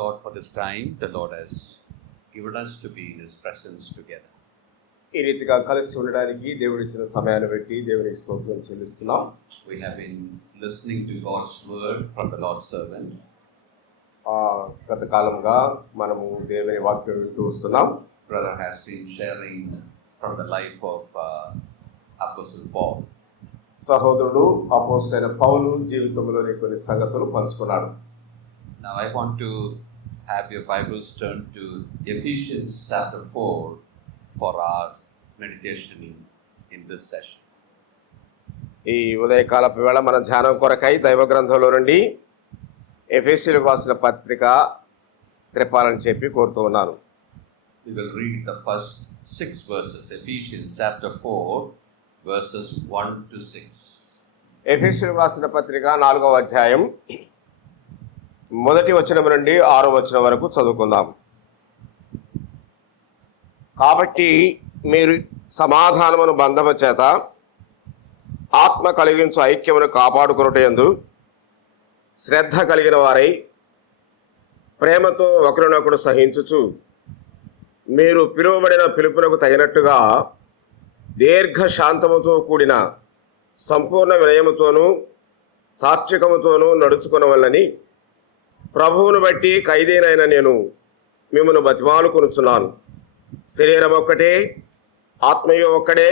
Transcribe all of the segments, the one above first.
God for this time the Lord has given us to be in His presence together. ఈ రీతిగా కలిసి ఉండడానికి దేవుడు ఇచ్చిన సమయాన్ని బట్టి దేవునికి స్తోత్రం చెల్లిస్తున్నాం. We have been listening to God's word from the Lord's servant. గత కాలంగా మనము దేవుని వాక్యం వింటూ వస్తున్నాం. Brother has been sharing from the life of Apostle Paul. సహోదరుడు అపోస్తలుడైన పౌలు జీవితంలోని కొన్ని సంగతులు పంచుకున్నాడు. Now I want to have your Bibles turned to Ephesians chapter 4 for our meditation in this session. ఈ ఉదయకాలపు వేళ మన ధ్యానం కొరకై దైవ గ్రంథంలో నుండి ఎఫెసీయులకు రాసిన పత్రిక త్రిపాలని చెప్పి కోరుతూ ఉన్నాను. We will read the first 6 verses, Ephesians chapter 4 verses 1 to 6. ఎఫెసీయులకు రాసిన పత్రిక 4వ అధ్యాయం 1వ వచనం నుండి 6వ వచనం వరకు చదువుకుందాం. కాబట్టి మీరు సమాధానమును బంధము చేత ఆత్మ కలిగించు ఐక్యమును కాపాడుకొనుటయందు శ్రద్ధ కలిగిన వారై ప్రేమతో ఒకరినొకడు సహించుచు మీరు పిలువబడిన పిలుపునకు తగినట్టుగా దీర్ఘశాంతముతో కూడిన సంపూర్ణ వినయముతోనూ సాత్వికముతోనూ నడుచుకొనవలెనని ప్రభువును బట్టి ఖైదీనైన నేను మిమ్మల్ని బతిమాలుకొనుచున్నాను. శరీరం ఒక్కటే, ఆత్మయు ఒక్కడే,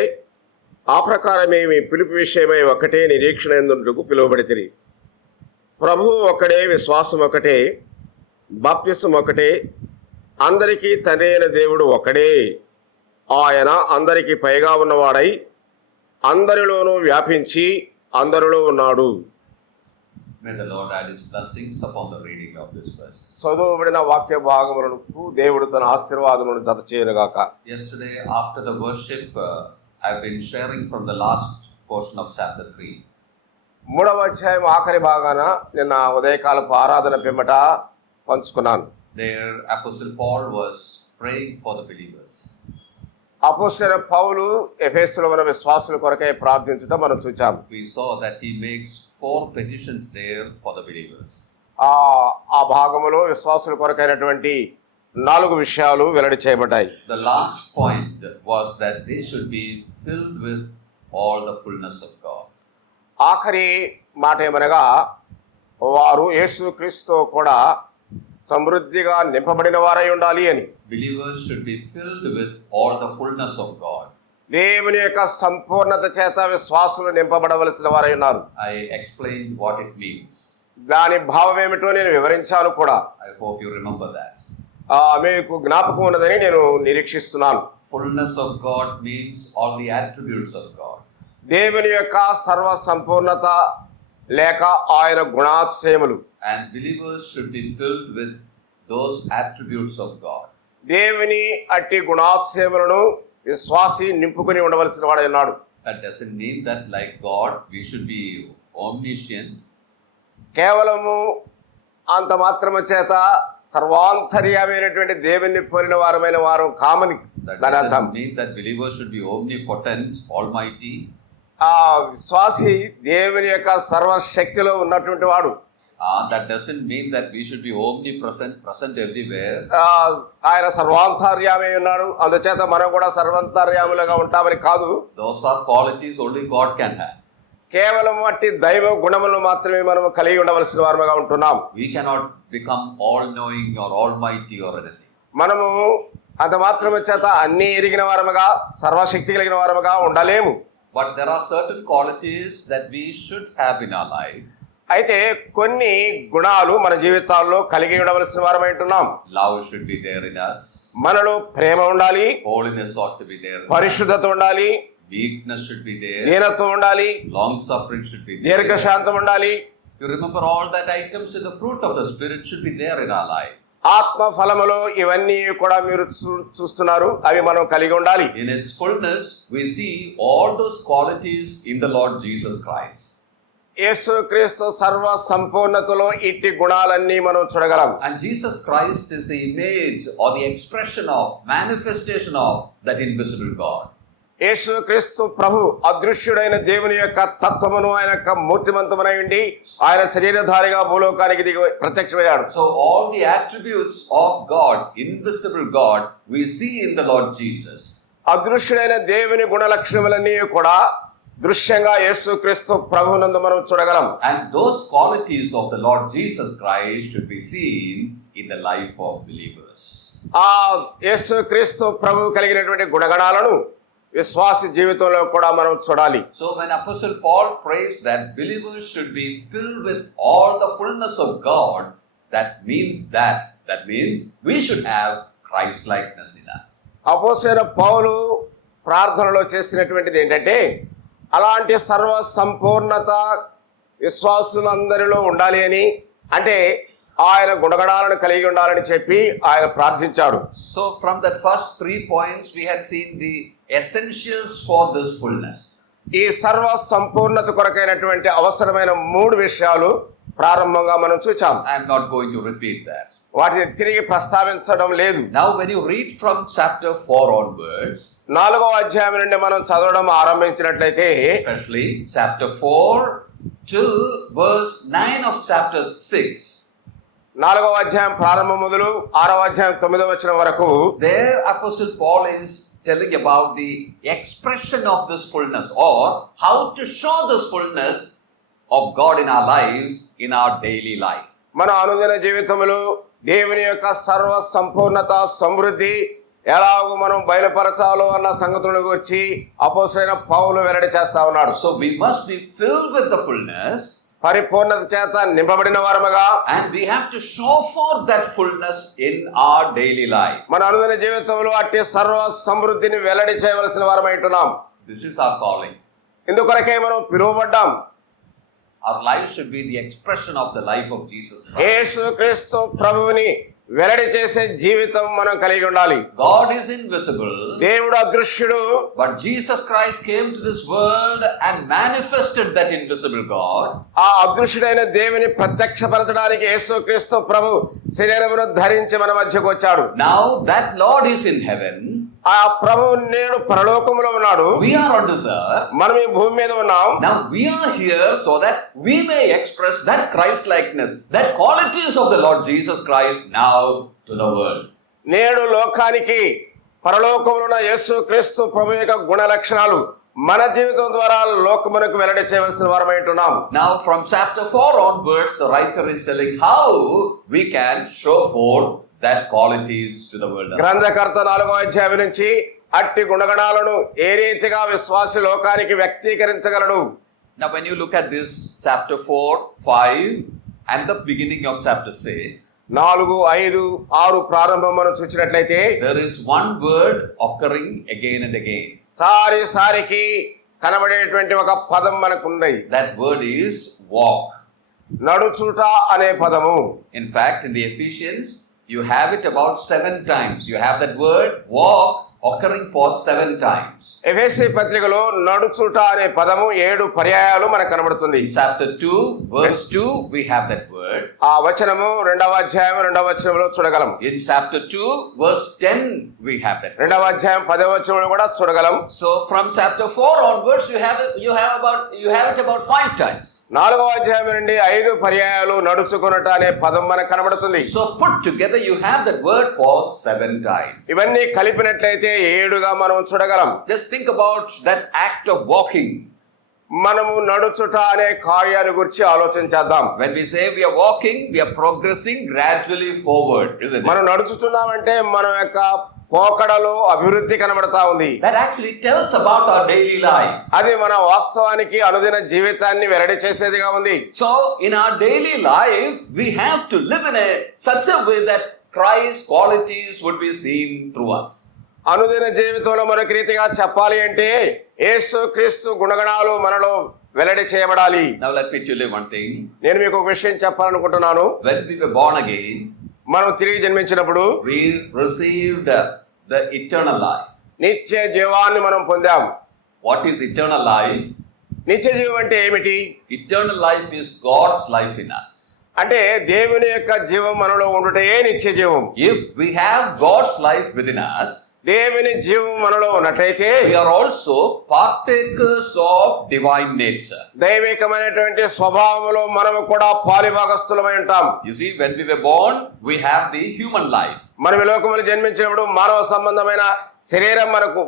ఆ ప్రకారమే మీ పిలుపు విషయమై ఒక్కటే నిరీక్షణ ఎందుకు పిలువబడితిరి. ప్రభువు ఒక్కడే, విశ్వాసం ఒకటే, బాప్తిసం ఒకటే, అందరికీ తండ్రి అయిన దేవుడు ఒక్కడే. ఆయన అందరికీ పైగా ఉన్నవాడై అందరిలోనూ వ్యాపించి అందరిలో ఉన్నాడు. May the Lord add His blessings upon the reading of this verse. చదువుబడిన వాక్య భాగములకు దేవుడు తన ఆశీర్వాదములను జత చేయనుగాక. Yesterday after the worship, I've been sharing from the last portion of chapter 3. 3వ అధ్యాయం ఆఖరి భాగాన నిన్న ఉదయకాలపు ఆరాధన పిమ్మట పంచుకున్నాను. There Apostle Paul was praying for the believers. అపోస్తలుడైన పౌలు ఎఫెసులో ఉన్న విశ్వాసుల కొరకై ప్రార్థించడం మనం చూచాం. We saw that he makes 4 petitions there for the believers. ఆ భాగములో విశ్వాసుల కొరకైనటువంటి 4 విషయాలు వెల్లడి చేయబడ్డాయి. The last point was that they should be filled with all the fullness of God. ఆఖరి మాట ఏమనగా వారు యేసుక్రీస్తుతో కూడా సమృద్ధిగా నింపబడిన వారై ఉండాలి అని. Believers should be filled with all the fullness of God. దేవుని యొక్క సంపూర్ణత చేత విశ్వాసులు నింపబడవలసిన వారై ఉన్నారు. I explained what it means. దాని భావం ఏమిటో నేను వివరించాను కూడా. I hope you remember that. మీకు జ్ఞాపకం ఉన్నదని నేను నిరీక్షిస్తున్నాను. Fullness of God means all the attributes of God. దేవుని యొక్క సర్వ సంపూర్ణత లేక ఆయన గుణాతిశయములు. And believers should be filled with those attributes of God. దేవుని అట్టి గుణాతిశయములను విశ్వాసి నింపుకొని ఉండవలసిన వాడై ఉన్నాడు. That doesn't mean that like God we should be omniscient. కేవలము అంత మాత్రము చేత సర్వాంతర్యామైనటువంటి దేవుని పోలిన వారమైన వారు కామని. That doesn't mean that believers should be omnipotent, almighty. విశ్వాసి దేవుని యొక్క సర్వశక్తిలో ఉన్నటువంటి వాడు. That doesn't mean that we should be omnipresent, present everywhere. ఆయన సర్వాంతర్యామి ఉన్నాడు, అందుచేత మనం కూడా సర్వాంతర్యాములుగా ఉంటామని కాదు. Those are qualities only God can have. కేవలం అట్టి దైవ గుణములను మాత్రమే మనం కలిగి ఉండవలసిన వారముగా ఉంటున్నాం. We cannot become all knowing or almighty or anything. మనము అంత మాత్రమే చేత అన్ని ఎరిగిన వారముగా సర్వశక్తి కలిగిన వారముగా ఉండలేము. But there are certain qualities that we should have in our life. అయితే కొన్ని గుణాలు మన జీవితాల్లో కలిగి ఉండవలసిన వారమై ఉంటున్నాం. Love should be there in us. మనలో ప్రేమ ఉండాలి. Holiness ought to be there. పరిశుద్ధత ఉండాలి. Weakness should be there. దీనత్వం ఉండాలి. Long suffering should be there. దీర్ఘశాంతం ఉండాలి. You remember all that items in the fruit of the Spirit should be there in our life. ఆత్మ ఫలములో ఇవన్నీ కూడా మీరు చూస్తున్నారు, అవి మనం కలిగి ఉండాలి. In its fullness we see all those qualities in the Lord Jesus Christ. యేసుక్రీస్తు సర్వ సంపూర్ణతలో ఇట్టి గుణాలన్నీ మనం చూడగలం. And Jesus Christ is the image or the expression of, manifestation of that invisible God. యేసు క్రీస్తు ప్రభు అదృశ్యుడైన దేవుని యొక్క తత్వమును ఆయన యొక్క మూర్తిమంతమునై ఉండి ఆయన శరీరధారిగా భూలోకానికి దిగి ప్రత్యక్షమయ్యాడు. So all the attributes of God, invisible God, we see in the Lord Jesus. అదృశ్యుడైన దేవుని గుణ లక్షణములన్నీ కూడా దృశ్యంగా యేసు క్రీస్తు ప్రభువునందు మనం చూడగలం. And those qualities of the Lord Jesus Christ should be seen in the life of believers. ఆ యేసు క్రీస్తు ప్రభువు కలిగినటువంటి గుణగణాలను విశ్వాస జీవితంలో కూడా మనం చూడాలి. So when Apostle Paul prays that believers should be filled with all the fullness of God, that means we should have Christ likeness in us. అపోస్తలుడైన పౌలు ప్రార్థనలో చేసినటువంటిది ఏంటంటే అలాంటి సర్వ సంపూర్ణత విశ్వాసులందరిలో ఉండాలి అని, అంటే ఆయన గుణగణాలను కలిగి ఉండాలని చెప్పి ఆయన ప్రార్థించాడు. So from that first 3 points we had seen the essentials for this fullness. ఈ సర్వ సంపూర్ణత కొరకైనటువంటి అవసరమైన 3 విషయాలు ప్రారంభంగా మనం చూచాం. I am not going to repeat that. వాటిని తిరిగి ప్రస్తావించడం లేదు. Now when you read from chapter 4 onwards, 4వ అధ్యాయం నుండి మనం చదవడం ఆరంభించినట్లయితే, especially chapter 4 till verse 9 of chapter 6, 4వ అధ్యాయం ప్రారంభం మొదలు 6వ అధ్యాయం 9వ వచనం వరకు, there Apostle Paul is telling about the expression of this fullness, or how to show this fullness of God in our lives, in our daily life. మన అనుదిన జీవితంలో దేవుని యొక్క సర్వ సంపూర్ణత సమృద్ధి ఎలాగో మనం బయలుపరచాలో అన్న సంగతులను గురించి అపోస్తలుడైన పౌలు వెల్లడి చేస్తా ఉన్నాడు. So we must be filled with the fullness, పరిపూర్ణత చేత నింపబడిన వారముగా, and we have to show forth that fullness in our daily life. మన అనుదిన జీవితంలో అట్టి సర్వ సమృద్ధిని వెల్లడి చేయవలసిన వారమై ఉంటున్నాం. This is our calling. ఇందుకొరకే మనం పిలువబడ్డాం. Our life should be the expression of the life of Jesus Christ. యేసు క్రీస్తు ప్రభువుని వెల్లడి చేసే జీవితం మనం కలిగి ఉండాలి. God is invisible, దేవుడు అదృశ్యుడు, but Jesus Christ came to this world and manifested that invisible God. ఆ అదృశ్యుడైన దేవుని ప్రత్యక్షపరచడానికి యేసు క్రీస్తు ప్రభు శరీరమును ధరించి మన మధ్యకు వచ్చాడు. Now that Lord is in heaven, ఆ ప్రభు నేడు పరలోకములో ఉన్నాడు. we are on this earth. మనం ఈ భూమి మీద ఉన్నాం. Now we are here so that we may express that Christ likeness, that qualities of the Lord Jesus Christ now to the world. నేడు లోకానికి పరలోకములో ఉన్న యేసు క్రీస్తు ప్రభు యొక్క గుణ లక్షణాలు మన జీవితం ద్వారా లోకమునకు వెల్లడి చేయవలసిన వారమై ఉంటున్నాం. Now from chapter 4 onwards, the writer is telling how we can show forth that qualities to the world. గ్రంథకర్త 4వ అధ్యాయం నుంచి అట్టి గుణగణాలను ఏ రీతిగా విశ్వాసి లోకానికి వ్యక్తీకరించగలడు. Now when you look at this chapter 4, 5 and the beginning of chapter 6, 4, 5, 6 ప్రారంభం మనం చూసినట్లయితే, there is one word occurring again and again. సారికి కనబడేటువంటి ఒక పదం మనకుంది. That word is walk. నడుచుట అనే పదము. In fact, in the Ephesians, you have it about 7 times. You have that word walk occurring for 7 times. ఎఫెసీ పత్రికలో నడుచుట అనే పదము 7 పర్యాయాలు మనకు కనబడుతుంది. In chapter 2, verse 2, we have that word. ఆ వచనము 2వ అధ్యాయం 2వ వచనంలో చూడగలం. In chapter 2, verse 10, we have that word. 2వ అధ్యాయం 10వ వచనంలో కూడా చూడగలం. So from chapter 4 onwards, you have it about 5 times. 4వ అధ్యాయం నుండి 5 పర్యాయాలు నడుచుకొనుట అనే పదం మనకు కనబడుతుంది. So put together, you have that word for 7 times. ఇవన్నీ కలిపినట్లయితే 7గా మనం చూడగలం. Just think about that act of walking. మనము నడుచుట అనే కార్యాన్ని గురించి ఆలోచించేద్దాం. When we say we are walking, we are progressing gradually forward, isn't it? మనం నడుచుతున్నామంటే మన యొక్క పోకడలో అభివృద్ధి కనబడతా ఉంది. That actually tells about our daily life. అది మన వాస్తవానికి అనుదిన జీవితాన్ని వెల్లడి చేసేదిగా ఉంది. So in our daily life, we have to live in such a way that Christ's qualities would be seen through us. అనుదిన జీవితంలో మరొక రీతిగా చెప్పాలి అంటే యేసు క్రీస్తు గుణగణాలు మనలో వెల్లడి చేయబడాలి. Now let me tell you one thing. నేను మీకు ఒక విషయం చెప్పాలనుకుంటున్నాను. When we were born again, మనం తిరిగి జన్మించినప్పుడు we received the eternal life. నిత్య జీవాన్ని మనం పొందాం. What is eternal life? నిత్య జీవం అంటే ఏమిటి? Eternal life is God's life in us. అంటే దేవుని యొక్క జీవం మనలో ఉండుటయే నిత్య జీవం. If we have God's life within us, దేవుని జీవం మనలో ఉన్నట్లయితే we are also partakers of divine nature. దైవికమైనటువంటి స్వభావంలో మనము కూడా పాలిభాగస్తులమై ఉంటాం. You see, when we were born, we have the human life. మనం ఈ లోకములో జన్మించినప్పుడు మానవ సంబంధమైన శరీరం మనకు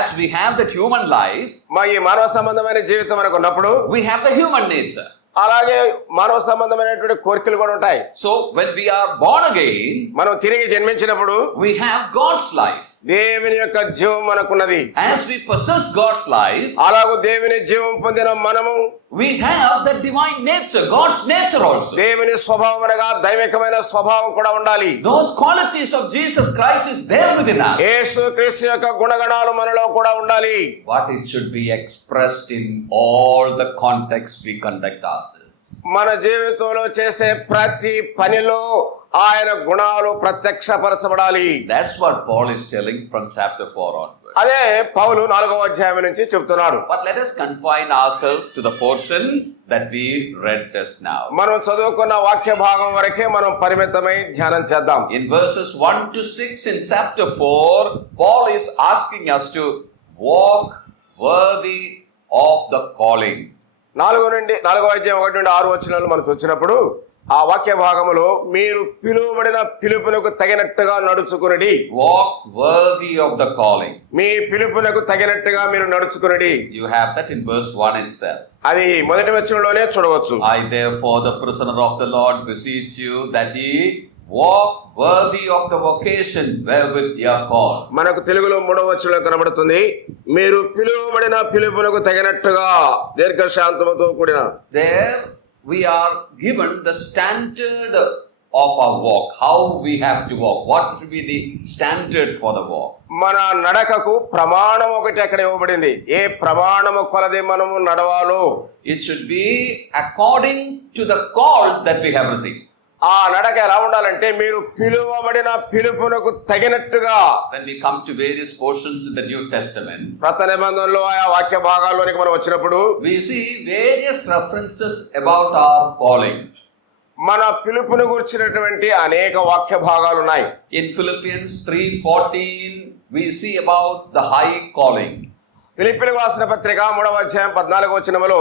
As we have that human life, ఈ మానవ సంబంధమైన జీవితం మనకు ఉన్నప్పుడు we have the human nature. అలాగే మానవ సంబంధమైనటువంటి కోరికలు కూడా ఉంటాయి. So when we are born again, మనం తిరిగి జన్మించినప్పుడు we have God's life. దేవుని యొక్క జీవం మనకున్నది. As we possess God's life, అలాగూ దేవుని జీవం పొందిన మనము we have that divine nature, God's nature also. దేవుని స్వభావం అనగా దైవికమైన స్వభావం కూడా ఉండాలి. Those qualities of Jesus Christ is there within us. యేసు క్రీస్తు యొక్క గుణగణాలు మనలో కూడా ఉండాలి. But it should be expressed in all the contexts we conduct ourselves. మన జీవితంలో చేసే ప్రతి పనిలో ఆయన గుణాలు ప్రత్యక్షపరచబడాలి. That's what Paul is telling from chapter 4 onwards. అదే పౌలు 4వ అధ్యాయం నుంచి చెప్తున్నాడు. But let us confine ourselves to the portion that we read just now. మనం చదువుకున్న వాక్య భాగం వరకే మనం పరిమితమై ధ్యానం చేద్దాం. In verses 1 to 6 in chapter 4, Paul is asking us to walk worthy of the calling. 4వ అధ్యాయం 1 నుండి 6 వచనాలు మనం చూసినప్పుడు ఆ వాక్య భాగములో మీరు పిలువబడిన పిలుపునకు తగినట్టుగా నడుచుకునడి. Walk worthy of the calling. మీ పిలుపునకు తగినట్టుగా మీరు నడుచుకునడి. You have that in verse 1 itself. అది మొదటి వచనంలోనే చూడవచ్చు. I therefore the prisoner of the Lord beseech you that ye walk worthy of the vocation wherewith ye are called. మనకు తెలుగులో 3వ వచనంలో కనబడుతుంది, మీరు పిలువబడిన పిలుపునకు తగినట్టుగా దీర్ఘశాంతముతో కూడిన. There we are given the standard of our walk, how we have to walk, what should be the standard for the walk. మన నడకకు ప్రమాణం ఒకటి అక్కడ ఇవ్వబడింది. ఏ ప్రమాణము కొలది మనము నడవాలో It should be according to the call that we have received. ఆ నడక ఎలా ఉండాలంటే మీరు పిలువబడిన పిలుపునకు తగినట్టుగా. When we come to various portions in the New Testament, క్రొత్త నిబంధనలో ఆ వాక్య భాగాల్లోనికి మనం వచ్చినప్పుడు we see various references about our calling. మన పిలుపును గురించినటువంటి అనేక వాక్య భాగాలు ఉన్నాయి. In Philippians 3:14, we see about the high calling. ఫిలిప్పీయులకు రాసిన పత్రిక 3వ అధ్యాయం 14వ వచనములో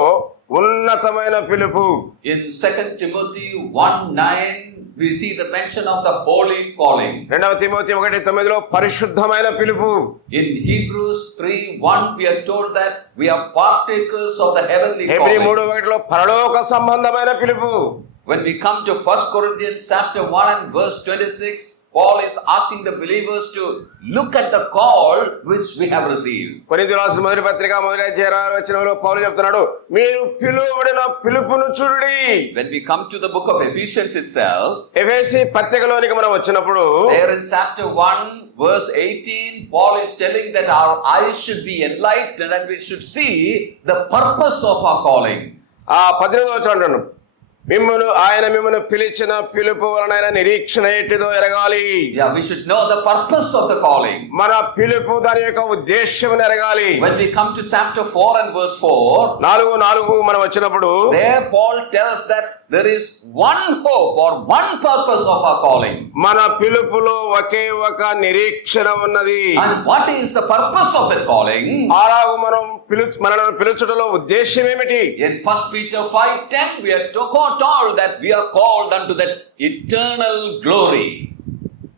ఉన్నతమైన పిలుపు. In 2 Timothy 1:9, we see the mention of the holy calling. 2వ తిమోతి 1:9లో పరిశుద్ధమైన పిలుపు. In Hebrews 3:1, we are told that we are partakers of the heavenly Hebrew calling. 3:1లో పరలోక సంబంధమైన పిలుపు. When we come to 1 Corinthians chapter 1 and verse 26, Paul is asking the believers to look at the call which we have received. కొరింథీయులకు రాసిన మొదటి పత్రిక 1వ అధ్యాయం 6వ వచనంలో పౌలు చెప్తున్నాడు, మీరు పిలువబడిన పిలుపును చూడుడి. When we come to the book of Ephesians itself, ఎఫెసీ పత్రికలోనికి మనం వచ్చినప్పుడు there in chapter 1 verse 18, Paul is telling that our eyes should be enlightened and we should see the purpose of our calling. ఆ 18వ వచనం అంటాడు, ఆయన మిమ్మల్ని పిలిచిన పిలుపు వలన నిరీక్షణ ఎట్టిదో ఎరగాలి. Yeah, we should know the purpose of the calling. మన పిలుపు దాని యొక్క ఉద్దేశ్యం ఎరగాలి. When we come to chapter 4 and verse 4, 4:4 మనం వచ్చినప్పుడు there Paul tells that there is one hope or one purpose of our calling. మన పిలుపులో ఒకే ఒక నిరీక్షణ ఉన్నది. And what is the purpose of that calling? అలాగ మనం మనల్ని పిలుచుటలో ఉద్దేశ్యం ఏమిటి? In 1 Peter 5:10, we are told that we are called unto that eternal glory.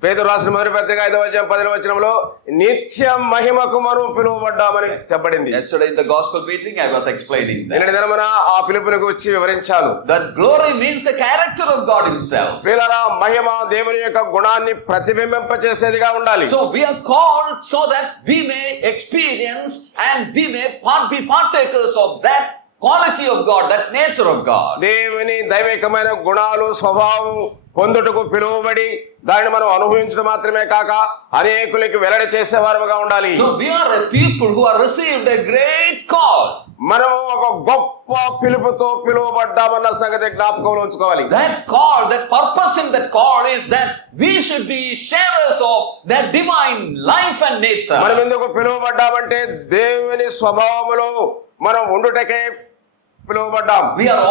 పేతురు రాసిన మొదటి పత్రిక 5వ అధ్యాయం 10వ వచనంలో నిత్య మహిమకు మనం పిలువబడ్డామని చెప్పబడింది. Yesterday in the gospel meeting I was explaining that. నిన్నటి దినమున ఆ పిలుపుని గురించి వివరించాను. That glory means the character of God himself. ప్రియులారా, మహిమ దేవుని యొక్క గుణాన్ని ప్రతిబింబింపచేసేదిగా ఉండాలి. So we are called so that we may experience and we may be partakers of that quality of God, that nature of God. దేవుని దైవికమైన గుణాలు స్వభావం పొందుటకు పిలువబడి దాన్ని మనం అనుభవించడం మాత్రమే కాక అనేకులకి వెల్లడి చేసేవారుగా ఉండాలి. So we are a people who are received a great call. మనము ఒక గొప్ప పిలుపుతో పిలువబడ్డామన్న సంగతి జ్ఞాపకంలో ఉంచుకోవాలి. That call, that purpose in that call is that we should be sharers of that divine life and nature. మనం ఎందుకు పిలువబడ్డామంటే దేవుని స్వభావములో మనం ఉండుటకే పిలువబడ్డాం. We are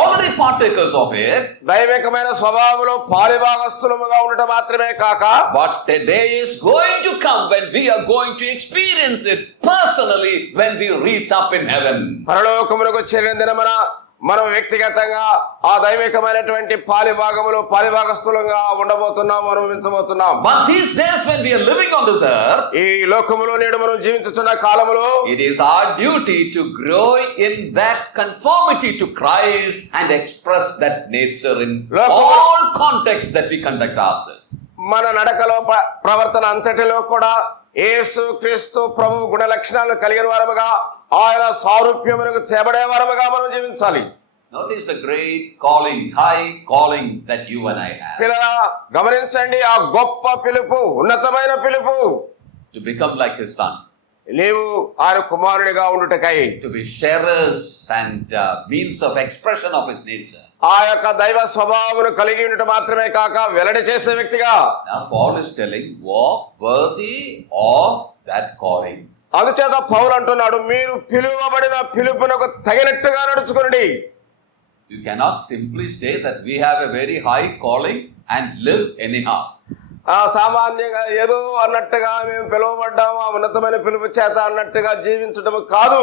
already partakers of it. దైవికమైన స్వభావంలో పాలిభాగస్థులముగా ఉండటం మాత్రమే కాక, But the day is going to come when we are going to experience it personally when we reach up in heaven. పరలోకమునకు చేరిన దినమున మనం వ్యక్తిగతంగా ఆ దైవికమైనటువంటి పాలిభాగస్థులంగా ఉండబోతున్నాం, అనుభవించబోతున్నాం. But these days when we are living on this earth, ఈ లోకములో నేడు మనం జీవించుతున్న కాలములో it is our duty to grow in that conformity to Christ and express that nature in all contexts that we conduct ourselves. మన నడకలో ప్రవర్తన అంతటిలో కూడా యేసు క్రీస్తు ప్రభు గుణ లక్షణాలను కలిగిన వారముగా, ఆయన సారూప్యమునకు తేబడే వారముగా మనం జీవించాలి. Notice the great calling, high calling that you and I have. పిల్లరా, గమనించండి ఆ గొప్ప పిలుపు, ఉన్నతమైన పిలుపు, To become like his son. నీవు ఆయన కుమారునిగా ఉండుటకై, To be sharers and means of expression of his nature. ఆ యొక్క దైవ స్వభావమును కలిగి ఉండటం మాత్రమే కాక వెల్లడి చేసే వ్యక్తిగా. Now Paul is telling, walk worthy of that calling. అందుచేత పౌలు అంటున్నాడు, మీరు పిలువబడిన పిలుపునకు తగినట్టుగా నడుచుకోండి. You cannot simply say that we have a very high calling and live anyhow. సామాన్యంగా ఏదో అన్నట్టుగా మేము పిలువబడ్డాము, ఆ ఉన్నతమైన పిలుపు చేత అన్నట్టుగా జీవించడం కాదు.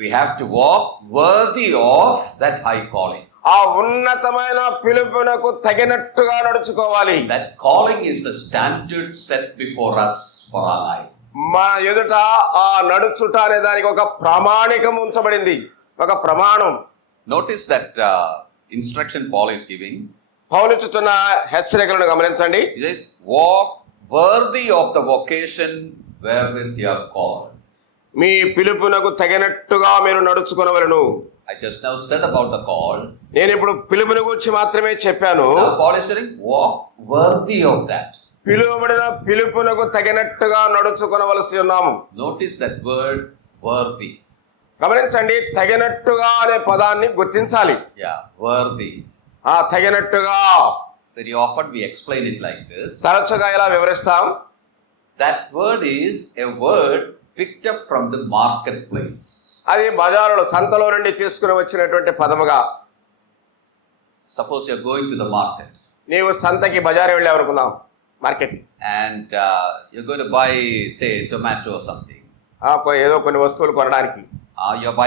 We have to walk worthy of that high calling. ఆ ఉన్నతమైన పిలుపునకు తగినట్టుగా నడుచుకోవాలి. That calling is the standard set before us for our life. మన ఎదుట ఆ నడుచుట అనే దానికి ఒక ప్రామాణికం ఉంచబడింది, ఒక ప్రమాణం. Notice that instruction Paul is giving. పౌలు ఇచ్చుతున్న హెచ్చరికలను గమనించండి. He says, walk worthy of the vocation wherewith you are called. మీ పిలుపునకు తగినట్టుగా మీరు నడుచుకొనవలెను. I just now said about the call. నేను ఇప్పుడు పిలుపుని గురించి మాత్రమే చెప్పాను. Now Paul is saying, walk worthy of that. పిలువబడిన పిలుపునకు తగినట్టుగా నడుచుకొనవలసి ఉన్నాము. Notice that word worthy. గమనించండి, తగినట్టుగా అనే పదాన్ని గుర్తించాలి. Yeah, worthy. ఆ తగినట్టుగా Very often we explain it like this. తరచుగా ఇలా వివరిస్తాం. That word is a word picked up from the marketplace. అది బజారులో, సంతలో నుండి తీసుకుని వచ్చినటువంటి పదముగా. Suppose you are going to the market. నీవు సంతకి బజారు వెళ్ళావు అనుకుందాం, market. And you're going to buy, say, tomato or something. ఏదో కొన్ని వస్తువులు కొనడానికి. You're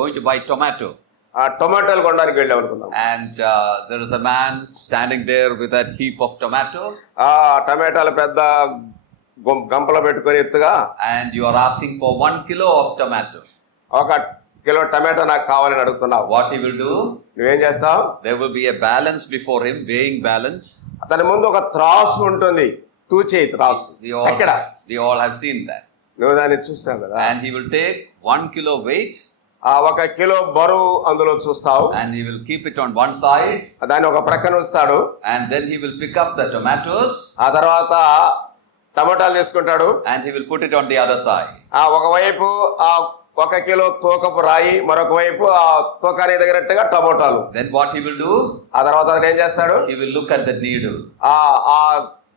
going to buy tomato. టొమాటోలు కొనడానికి వెళ్ళావు అనుకుందాం. And there is a man standing there with that heap of tomato. టమాటాలు పెద్ద గంపలో పెట్టుకొని ఎత్తుగా. And you are asking for 1 kilo of tomato. 1 kilo tomato నాకు కావాలని అడుగుతున్నావు. What he will do? నువ్వేం చేస్తావు? There will be a balance before him, weighing balance. అతని ముందు ఒక త్రాసు ఉంటుంది, తూచే త్రాసు. We all have seen that. నువ్వు దాన్ని చూస్తావు కదా. And he will take 1 kilo weight. 1 kilo బరువు అందులో చూస్తావు. And he will keep it on one side. దాన్ని ఒక ప్రక్కన ఉంచుతాడు. And then he will pick up the tomatoes. ఆ తర్వాత టమాటాలు తీసుకుంటాడు. And he will put it on the other side. ఒకవైపు 1 కిలో తూకపు రాయి, మరొక వైపు ఆ తూకానికి తగినట్టుగా టమోటాలు. Then what he will do? ఆ తర్వాత అతను ఏం చేస్తాడు? He will look at the needle.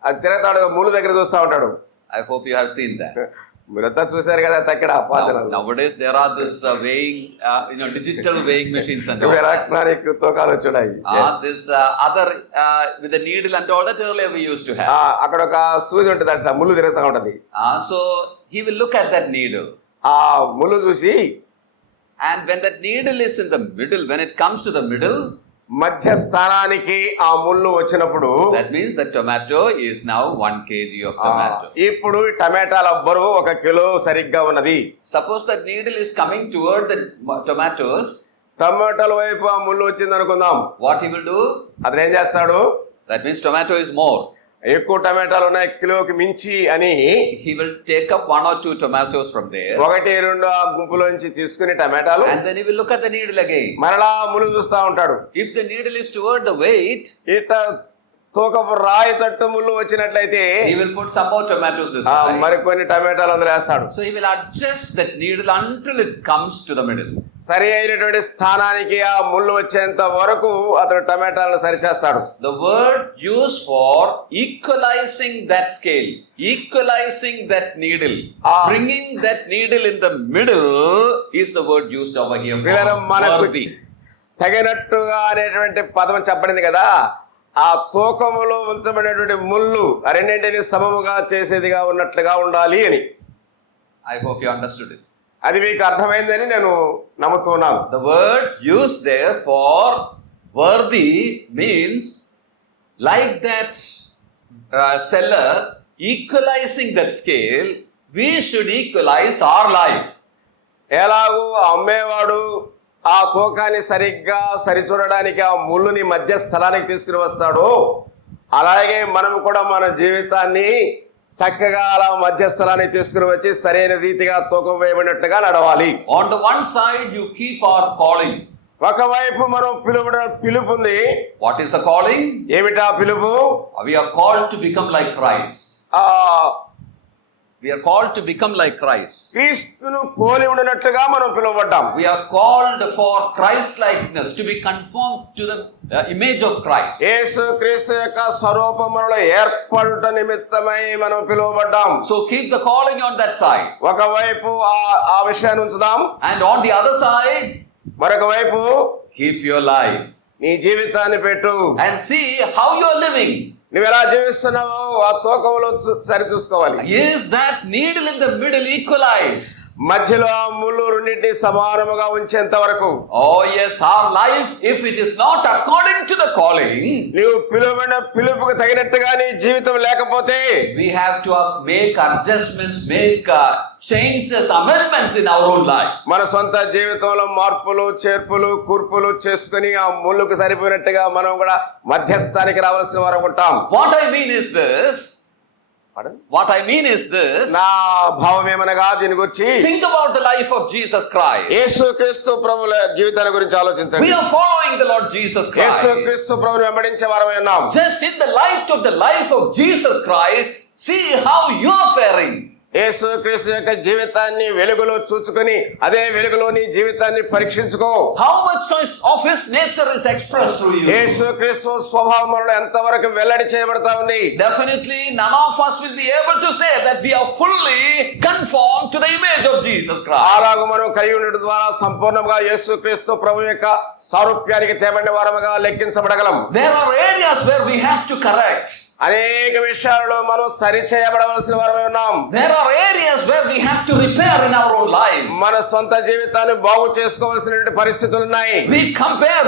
అది తిరుగుతాడు, ముళ్ళు దగ్గర చూస్తూ ఉంటాడు. I hope you have seen that. మీరంతా చూశారు కదా తక్కడ పాత్రలు. Nowadays there are this weighing, digital weighing machines and all. ఇప్పుడు ఎలక్ట్రానిక్ తూకాలు వచ్చాయి. This other with the needle and all that earlier we used to have. అక్కడ ఒక సూది ఉంటుందంట, ముళ్ళు తిరుగుతూ ఉంటది. So he will look at that needle. ఆ ముళ్ళు చూసి, and when that needle is in the middle, when it comes to the middle, మధ్య స్థానానికి ఆ ముళ్ళు వచ్చినప్పుడు, that means the tomato is now 1 kg of tomato. ఇప్పుడు టమాటాల బరువు 1 కిలో సరిగ్గా ఉన్నది. Suppose that needle is coming toward the tomatoes. టమాటాల వైపు ఆ ముళ్ళు వచ్చింది అనుకుందాం. What he will do? అతను ఏం చేస్తాడు? That means tomato is more. ఎక్కువ టమాటాలు ఉన్నాయి, కిలోకి మించి అని he will take up 1 or 2 tomatoes from there. 1-2 ఆ గుంపులోంచి తీసుకుని టమాటాలు, and then he will look at the needle again. మరలా ముళ్ళు చూస్తా ఉంటాడు. If the needle is toward the weight, ఇట తూకపు రాయి తట్టు ముళ్ళు వచ్చినట్లయితే he will put some more tomatoes this ఆ side. మరికొన్ని టమాటాలు అందులో వేస్తాడు. So he will adjust that needle until it comes to the middle. సరి అయినటువంటి స్థానానికి ఆ ముళ్ళు వచ్చేంత వరకు అతడు టమాటాలను సరిచేస్తాడు. The word used for equalizing that scale, equalizing that needle, bringing that needle in the middle is the word used over here వీళ్ళ for మనకు worthy. తగినట్టుగా అనేటువంటి పదం చెప్పబడింది కదా. ఆ తూకములో ఉంచబడినటువంటి ముళ్ళు ఆ రెండింటిని సమముగా చేసేదిగా ఉన్నట్లుగా ఉండాలి అని. I hope you understood it. అది మీకు అర్థమైందని నేను నమ్ముతున్నాను. The word used there for worthy means like that seller equalizing that scale, we should equalize our life. ఎలాగూ అమ్మేవాడు ఆ తూకాన్ని సరిగ్గా సరిచూడడానికి ఆ ముళ్ళుని మధ్య స్థలానికి తీసుకుని వస్తాడో అలాగే మనం కూడా మన జీవితాన్ని చక్కగా అలా మధ్య స్థలానికి తీసుకుని వచ్చి సరైన రీతిగా తూకం వేయబడినట్లుగా నడవాలి. On the one side you keep our calling. ఒకవైపు మనం పిలుపు ఉంది. What is the calling? ఏమిటా పిలుపు? We are called to become like Christ. We are called to become like Christ. క్రీస్తును పోలి ఉండినట్లుగా మనం పిలువబడ్డాం. We are called for Christ likeness, to be conformed to the image of Christ. యేసు క్రీస్తు యొక్క స్వరూపములో ఏర్పడుట నిమిత్తమై మనం పిలువబడ్డాం. So keep the calling on that side. ఒకవైపు ఆ విషయాన్ని ఉంచుదాం. And on the other side, మరొక వైపు keep your life. నీ జీవితాన్ని పెట్టు. And see how you are living. నువ్వు ఎలా జీవిస్తున్నావో ఆ తూకంలో సరి చూసుకోవాలి. Is that needle in the middle equalized? మధ్యలో ఆ ముళ్ళు రెండింటిని సమానముగా ఉంచేంత వరకు. Oh yes, our life, if it is not according to the calling, నీవు పిలువబడిన పిలుపుకు తగినట్టుగా నీ జీవితం లేకపోతే we have to make adjustments, make changes, amendments in our own life. మన సొంత జీవితంలో మార్పులు చేర్పులు కూర్పులు చేసుకుని ఆ ముళ్ళుకు సరిపోయినట్టుగా మనం కూడా మధ్యస్థానికి రావాల్సిన వారు ఉంటాం. What I mean is this. నా భావం ఏమనగా దీని గురించి Think about the life of Jesus Christ. యేసుక్రీస్తు ప్రభువుల జీవితాన్ని గురించి ఆలోచించండి. We are following the Lord Jesus Christ. యేసుక్రీస్తు ప్రభువుని వెంబడించే వారమై ఉన్నాం. Just in the light of the life of Jesus Christ, see how you are faring. యేసుక్రీస్తు యొక్క జీవితాన్ని వెలుగులో చూచుకొని అదే వెలుగులో నీ జీవితాన్ని పరీక్షించుకో. How much of his nature is expressed through you? యేసుక్రీస్తు స్వభావం మనలో ఎంతవరకు వెల్లడి చేయబడతా ఉంది? Definitely none of us will be able to say that we are fully conformed to the image of Jesus Christ. అలాగ మనం కలిగి ఉండడం ద్వారా సంపూర్ణంగా యేసుక్రీస్తు ప్రభు యొక్క సారూప్యానికి తేబడిన వారముగా లెక్కించబడగలం. There are areas where we have to correct. అనేక విషయాలలో మనం సరి చేయబడవలసిన వారమై ఉన్నాం. There are areas where we have to repair in our own lives. మన సొంత జీవితాన్ని బాగు చేసుకోవాల్సినటువంటి పరిస్థితులు ఉన్నాయి.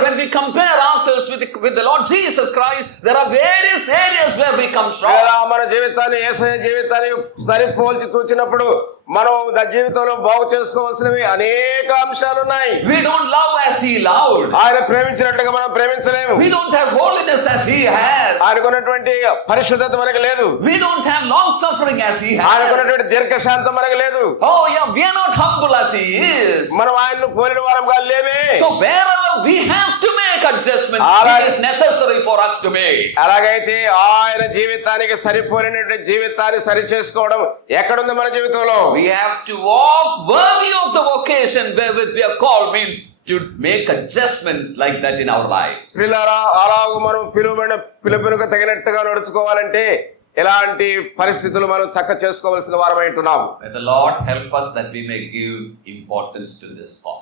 When we compare ourselves with the Lord Jesus Christ, there are various areas where we come short. మన జీవితాన్ని యేసయ్య జీవితాన్ని సరిపోల్చి చూచినప్పుడు మనం జీవితంలో బాగు చేసుకోవాల్సినవి అనేక అంశాలు ఉన్నాయి. We don't love as he loved. ఆయన ప్రేమించినట్టుగా మనం ప్రేమించలేము. We don't have holiness as he has. ఆయనకున్నటువంటి పరిశుద్ధత మనకు లేదు. We don't have long suffering as he has. ఆయనకున్నటువంటి దీర్ఘశాంతం మనకు లేదు. Oh yeah, we are not humble as he is. మనం ఆయన్ను పోలిన వారంగా లేమే. So wherever we have to make adjustments, it is necessary for us to make. అలాగైతే ఆయన జీవితానికి సరిపోలినటువంటి జీవితాన్ని సరి చేసుకోవడం ఎక్కడుంది మన జీవితంలో? We have to walk worthy of the vocation wherewith we are called, means to make adjustments like that in our life. ప్రియులారా, అలాగ మనం పిలుపునకు తగినట్టుగా నడుచుకోవాలంటే ఎలాంటి పరిస్థితులు మనం చక్క చేసుకోవాల్సిన వారమై ఉంటున్నాం. May the Lord help us that we may give importance to this call.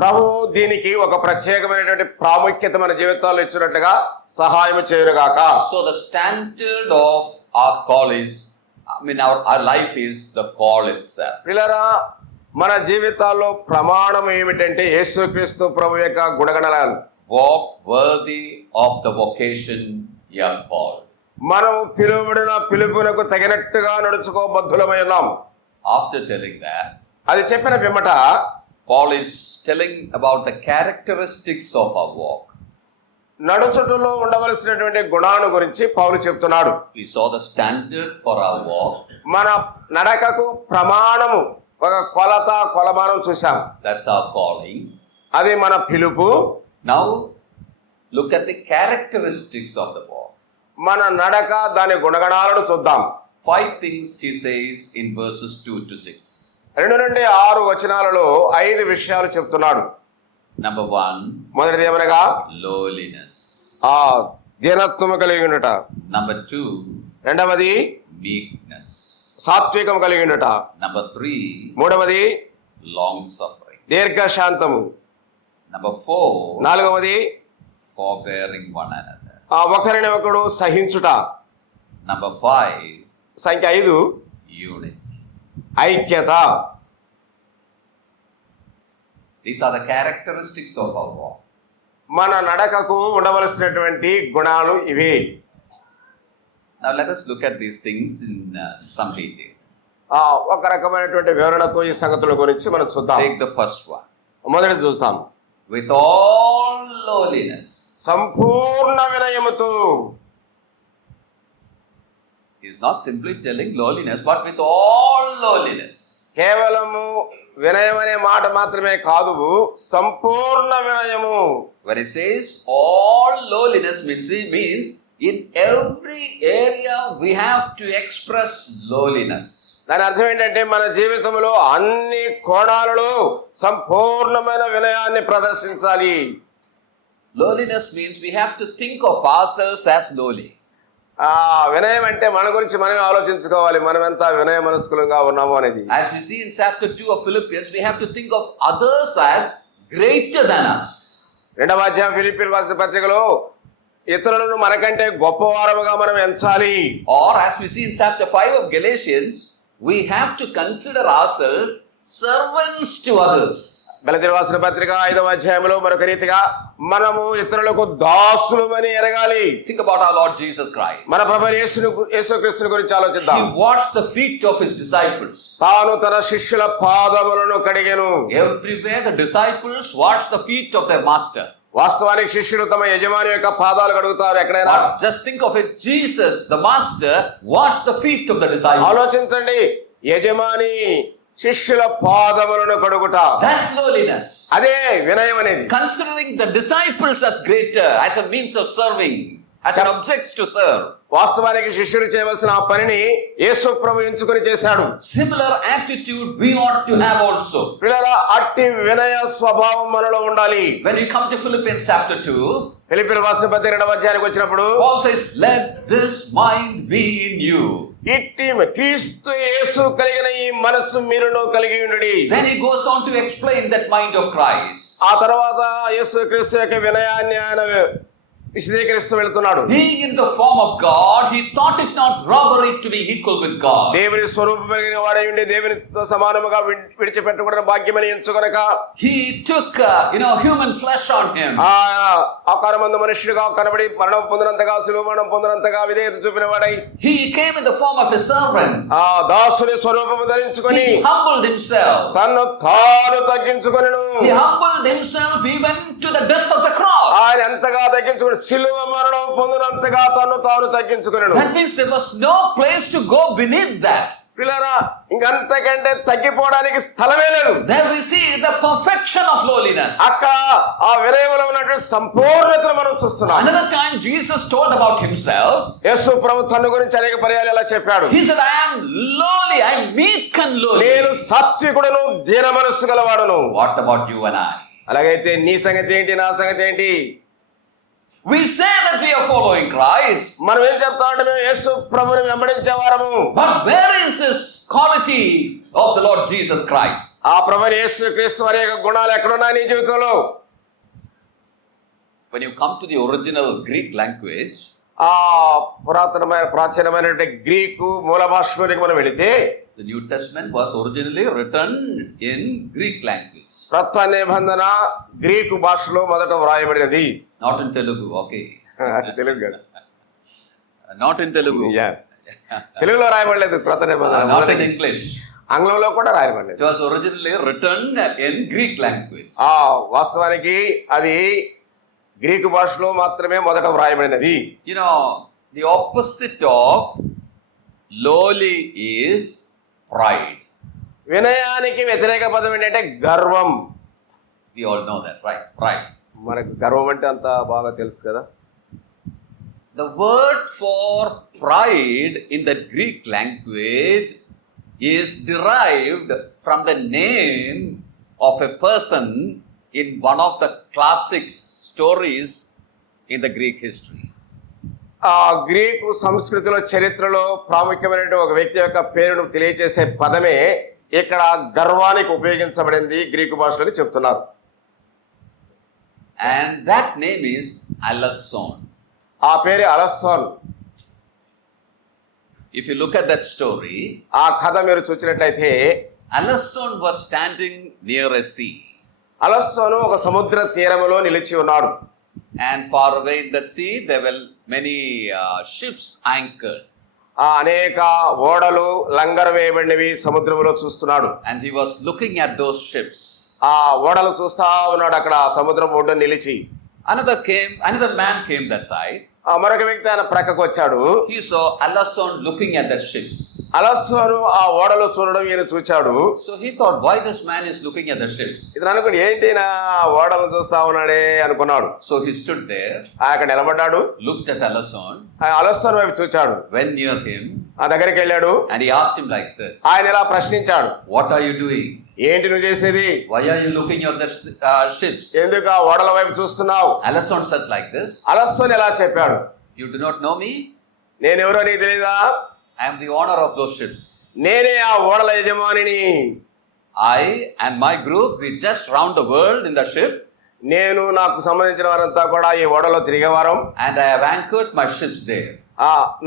ప్రభు దీనికి ఒక ప్రత్యేకమైనటువంటి ప్రాముఖ్యత మన జీవితాల్లో ఇచ్చినట్లుగా సహాయం చేయునుగాక. So the standard of our call is, our life is the call itself. ప్రియులారా, మన జీవితాల్లో ప్రమాణం ఏమిటంటే యేసుక్రీస్తు ప్రభు యొక్క గుణగణాలు. Walk worthy of the vocation you are called. మనం పిలువబడిన పిలుపునకు తగినట్టుగా నడుచుకోబద్ధులమై ఉన్నాం. After telling that, అది చెప్పిన పిమ్మట Paul is telling about the characteristics of our walk. నడుచుటలో ఉండవలసినటువంటి గుణాలను గురించి పౌలు చెప్తున్నాడు. We saw the standard for our walk. మన నడకకు ప్రమాణము, ఒక కొలమానం చూసాం. That's our calling. అది మన పిలుపు. Now look at the characteristics of the walk. మన నడక దాని గుణగణాలను చూద్దాం. 5 things he says in verses 2 to 6. 2 నుండి 6 వచనాలలో 5 విషయాలు చెప్తున్నాడు. Number 1, మొదటిది ఏమనగా lowliness. ఆ దీనత్వము కలిగి ఉండుట. Number 2, రెండవది meekness. సాత్వికం కలిగి ఉండుట. Number 3, మూడవది long suffering. దీర్ఘశాంతము. Number 4, నాలుగవది forbearing one another. ఒకరిని ఒకడు సహించుట. Number 5, సంఖ్య 5 unity. ఐక్యత. These are the characteristics of our walk. మన నడకకు ఉండవలసినటువంటి గుణాలు ఇవి. Now let us look at these things in some detail. ఒక రకమైనటువంటి వివరణతో ఈ సంగతుల గురించి మనం చూద్దాం. Take the first one. మొదటి చూస్తాం. With all lowliness. సంపూర్ణ వినయముతో. He is not simply telling lowliness, but with all lowliness. కేవలము వినయం అనే మాట మాత్రమే కాదు, సంపూర్ణ వినయము. When he says all lowliness means he means in every area we have to express lowliness. దాని అర్థం ఏంటంటే మన జీవితంలో అన్ని కోణాలలో సంపూర్ణమైన వినయాన్ని ప్రదర్శించాలి. Lowliness means we have to think of ourselves as lowly. వినయం అంటే మన గురించి మనమే ఆలోచించుకోవాలి, మనం ఎంత వినయ మనస్కులంగా ఉన్నామో అనేది. As we see in chapter 2 of Philippians, we have to think of others as greater than us. 2వ అధ్యాయం ఫిలిప్పీయులకు రాసిన పత్రికలో ఇతరులను మనకంటే గొప్పవారముగా మనం ఎంచాలి. Or as we see in chapter 5 of Galatians, we have to consider ourselves servants to others. గలతీయులకు రాసిన పత్రిక 5వ అధ్యాయంలో మరొక రీతిగా మనము ఇతరులకు దాసులమని ఎరగాలి. Think about our Lord Jesus Christ. మన ప్రభువైన యేసుక్రీస్తుని గురించి ఆలోచిద్దాం. He washed the feet of his disciples. తాను తన శిష్యుల పాదములను కడిగెను. Everywhere the disciples washed the feet of their master. వాస్తవానికి శిష్యులు తమ యజమాని యొక్క పాదాలు కడుగుతారు ఎక్కడైనా. But just think of it, Jesus, the master, washed the feet of the disciples. ఆలోచించండి, యజమాని శిష్యుల పాదములను కడుగుట. That's lowliness. అదే వినయం అనేది. Considering the disciples as greater, as a means of serving, as an object to serve. వాస్తవానికి శిష్యులు చేయవలసిన ఆ పనిని యేసు ప్రభు ఎంచుకొని చేశాడు. Similar attitude we ought to have also. పిల్లరా, అట్టి వినయ స్వభావం మనలో ఉండాలి. When you come to Philippians chapter 2, ఫిలిప్పీయులకు రాసిన పత్రిక 2వ అధ్యాయానికి వచ్చినప్పుడు Paul says, let this mind be in you. ఇట్టి క్రీస్తు యేసు కలిగిన ఈ మనస్సు మీరును కలిగి ఉండుడి. Then he goes on to explain that mind of Christ. ఆ తర్వాత యేసు క్రీస్తు యొక్క వినయాన్ని ఆయన విశదీకరిస్తూ వెళ్తున్నాడు. Being in the form of God, he thought it not robbery to be equal with God. దేవుని స్వరూపం కలిగిన వాడై ఉండి దేవునితో సమానముగా విడిచిపెట్టకూడని భాగ్యమని ఎంచుకొనక He took human flesh on him. ఆకారమందు మనుష్యుడిగా కనబడి మరణం పొందినంతగా, శిలువ మరణం పొందినంతగా విధేయత చూపిన వాడై He came in the form of a servant. ఆ దాసుని స్వరూపము ధరించుకొని He humbled himself. తన్ను తాను తగ్గించుకొనెను. He humbled himself even to the death of the cross. ఆయన ఎంతగా తగ్గించుకొని శిలువ మరణం పొందినంతగా తన్ను తాను తగ్గించుకొనెను. That means there was no place to go beneath that. పిల్లరా, ఇంకంతకంటే తగ్గిపోవడానికి స్థలమే లేదు. There we see the perfection of lowliness. అక్కడ ఆ వినయంలో ఉన్నటువంటి సంపూర్ణతను మనం చూస్తున్నాం. Another time Jesus told about himself. యేసు ప్రభు తన గురించి అనేక పర్యాలు ఇలా చెప్పాడు. He said, I am lowly, I am meek and lowly. నేను సాత్వికుడను, దీన మనస్సు గలవాడును. What about you and I? అలాగైతే నీ సంగతి ఏంటి, నా సంగతి ఏంటి? We say that we are following Christ. మనం ఏం చెప్తామంటే మేము యేసు ప్రభుని వెంబడించే వారము. But where is this quality of the Lord Jesus Christ? ఆ ప్రభుని యేసు క్రీస్తు వారి యొక్క గుణాలు ఎక్కడున్నాయి నీ జీవితంలో? When you come to the original Greek language, ఆ ప్రాచీనమైనటువంటి గ్రీకు మూల భాషలోనికి మనం వెళితే the New Testament was originally written in Greek language. క్రొత్త నిబంధన గ్రీకు భాషలో మొదట వ్రాయబడినది. Not in Telugu, okay. Telugu కాదు. Not in Telugu. తెలుగులో రాయబడలేదు క్రొత్త నిబంధన. Not in English. ఆంగ్లంలో కూడా రాయబడలేదు. It was originally written in Greek language. వాస్తవానికి అది గ్రీకు భాషలో మాత్రమే మొదట వ్రాయబడినది. The opposite of lowly is pride. వినయానికి వ్యతిరేక పదం ఏంటంటే గర్వం. We all know that, right? Pride. మనకు గర్వం అంటే అంత బాగా తెలుసు కదా. The word for pride in the Greek language is derived from the name of a person in one of the classic stories in the Greek history. ఆ Greek సంస్కృతిలో చరిత్రలో ప్రాముఖ్యమైన ఒక వ్యక్తి యొక్క పేరును తెలియజేసే పదమే ఇక్కడ గర్వానికి ఉపయోగించబడింది గ్రీకు భాషలో చెప్తున్నారు. And that name is Alasson. ఆ పేరు అలస్సోన్. If you look at that story, ఆ కథ మీరు చూసినట్లయితే Alasson was standing near a sea. అలస్సోను ఒక సముద్ర తీరములో నిలిచి ఉన్నాడు. And far away in that sea, there were many ships anchored. ఆ అనేక ఓడలు లంగరు వేయబడినవి సముద్రంలో చూస్తున్నాడు. And he was looking at those ships. ఆ ఓడలు చూస్తా ఉన్నాడు అక్కడ సముద్రం ఒడ్డున నిలిచి. Another man came that side. మరొక వ్యక్తి ఆయన ప్రక్కకు వచ్చాడు. He saw Alasson looking at the ships. అలస్సోను ఆ ఓడలు చూడడం ఈయన చూచాడు. So he thought, why this man is looking at the ships? ఇతను అనుకుని ఏంటి నా ఓడలు చూస్తా ఉన్నాడే అనుకున్నాడు. So he stood there, అక్కడ నిలబడ్డాడు, looked at Alasson, అలస్సోను వైపు చూచాడు, went near him, ఆ దగ్గరికి వెళ్ళాడు. and he asked him like this. ఆయన ఇలా ప్రశ్నించాడు, What are you doing? ఏంటి నువ్వు చేసేది? Why are you looking at the ships? ఎందుకు ఆ ఓడల వైపు చూస్తున్నావు? Alasson said like this. అలస్సోను ఇలా చెప్పాడు, You do not know me? నేనెవరో నీకు తెలీదా? I am the owner of those ships. నేనే ఆ ఓడల యజమానిని. I and my group, we just round the world in the ship. నేను నాకు సంబంధించిన వారంతా కూడా ఈ ఓడలో తిరిగేవారం. And I have anchored my ships there.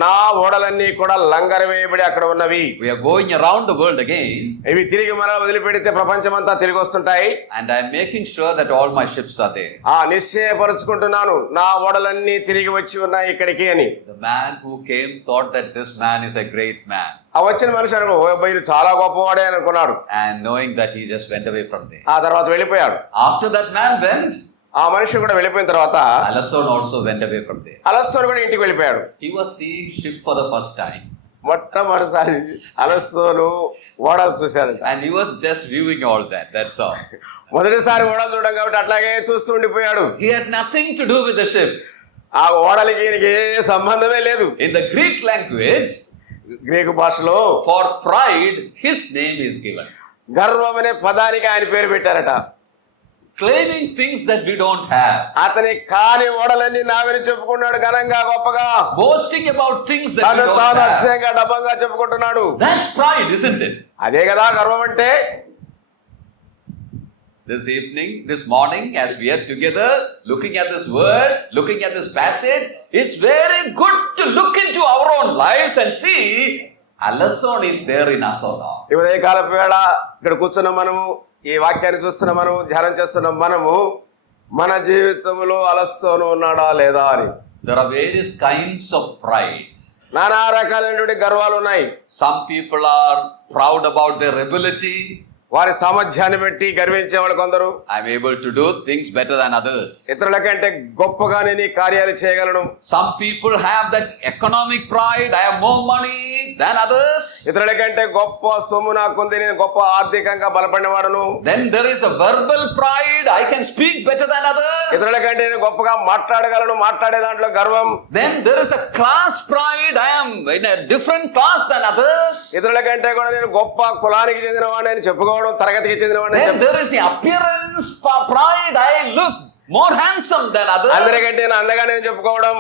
నా ఓడలన్నీ కూడా లంగర వేయబడి అక్కడ ఉన్నవి. We are going around the world again. ఇవి తిరిగి మరలా వదిలిపెడితే ప్రపంచమంతా తిరిగి వస్తుంటాయి. And I am making sure that all my ships are there. నిశ్చయపరుచుకుంటున్నాను నా ఓడలన్నీ తిరిగి వచ్చి ఉన్నాయి ఇక్కడికి అని. The man who came thought that this man is a great man. ఆ వచ్చిన మనిషి అనుకో బయలు చాలా గొప్పవాడే అనుకున్నాడు. And knowing that, he just went away from there. ఆ తర్వాత వెళ్ళిపోయాడు. After that man went, ఆ మనిషి కూడా వెళ్ళిపోయిన తర్వాత Alasson also went away from there. అలస్సోను కూడా ఇంటికి వెళ్ళిపోయాడు. He was seeing ship for the first time. మొట్టమొదటిసారి అలస్సోను ఓడలు చూశాడు. And he was just viewing all that. That's all. మొదటిసారి ఓడలు చూడడం కాబట్టి అట్లాగే చూస్తూ ఉండిపోయాడు. He had nothing to do with the ship. ఆ ఓడలకి ఈయనకి ఏ సంబంధమే లేదు. In the Greek language, Greek భాషలో for pride, his name is given. గర్వం అనే పదానికి ఆయన పేరు పెట్టారట. Claiming things that we don't have. అతని కాని ఓడలన్నీ నావని చెప్పుకున్నాడు ఘనంగా గొప్పగా. Boasting about things that we don't తాను have. అతిశయంగా డబ్బంగా చెప్పుకుంటున్నాడు. That's pride, isn't it? అదే కదా గర్వం అంటే. This evening, this morning, as we are together, looking at this word, looking at this passage, it's very good to look into our own lives and see Alasson is there in us or not. ఈ ఉదయకాలపు వేళ ఇక్కడ కూర్చున్న మనము ఈ వాక్యాన్ని చూస్తున్న మనం ధ్యానం చేస్తున్న మనము మన జీవితంలో అలస్సోను ఉన్నాడా లేదా అని. There are various kinds of pride. నానా రకాలైనటువంటి గర్వాలు ఉన్నాయి. Some people are proud about their ability. వారి సామర్థ్యాన్ని బట్టి గర్వించే వాళ్ళు కొందరు. I'm able to do things better than others. ఇతరుల కంటే గొప్పగా నేను ఈ కార్యాలు చేయగలను. Some people have that economic pride. I have more money than others. ఇతరుల కంటే గొప్ప సొమ్ము నాకుంది, నేను గొప్ప ఆర్థికంగా బలపడిన వాడును. Then there is a verbal pride. I can speak better than others. ఇతరుల కంటే నేను గొప్పగా మాట్లాడగలను, మాట్లాడే దాంట్లో గర్వం. Then there is a class pride. I am in a different class than others. ఇతరుల కంటే కూడా నేను గొప్ప కులానికి చెందిన వాడిని అని చెప్పుకోవడం, తరగతికి చెందిన వాడిని. Then there is the appearance pride. I look more handsome than others. అందరికంటే నేను అందగా నేను చెప్పుకోవడం.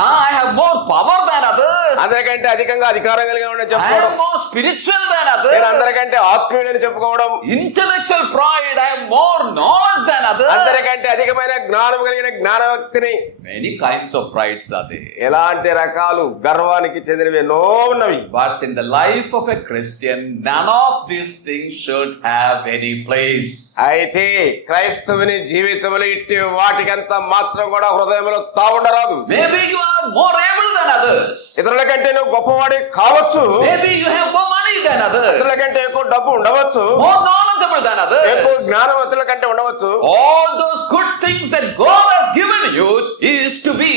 I have more power than others. అందరికంటే అధికంగా అధికారం కలిగి ఉండని I చెప్పుకోవడం. am more spiritual than others. నేను అందరికంటే ఆత్మీయుడని చెప్పుకోవడం. Intellectual pride. I have more knowledge than others. అందరికంటే అధికమైన జ్ఞానం కలిగిన జ్ఞానవ్యక్తిని. Many kinds of prides are there. ఎలాంటి రకాలు గర్వానికి చెందినవి ఎన్నో ఉన్నవి. But in the life of a Christian, none of these things should have any place. అయితే క్రైస్తవుని జీవితంలో ఇట్టి వాటికంత మాత్రం కూడా హృదయంలో తావుండరాదు. Maybe you are more able than others. ఇతరుల కంటే నువ్వు గొప్పవాడి కావచ్చు. Maybe you have more money than others. ఇతరుల కంటే ఎక్కువ డబ్బు ఉండవచ్చు. More knowledgeable than others. ఎక్కువ జ్ఞానవంతుల కంటే ఉండవచ్చు. All those good things that God has given you is to be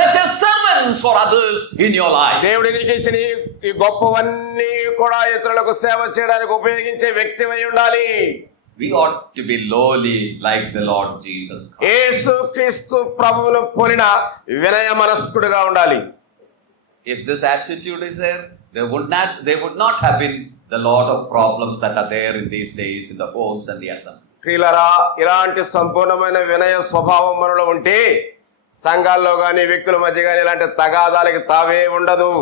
better servants for others in your life. దేవుడి నీకు ఇచ్చిన ఈ గొప్పవన్నీ కూడా ఇతరులకు సేవ చేయడానికి ఉపయోగించే వ్యక్తివై ఉండాలి. We ought to be lowly like the Lord Jesus Christ. యేసుక్రీస్తు ప్రభువును పోలిన వినయ మనస్కుడుగా ఉండాలి. If this attitude is there, they would not have been the lot of problems that are there in these days in the homes and the assemblies. ప్రియులారా, ఇలాంటి సంపూర్ణమైన వినయ స్వభావం మనలో ఉంటే సంఘాల్లో గాని వ్యక్తుల మధ్య గాని ఇలాంటి తగాదాలకి తావే ఉండదు.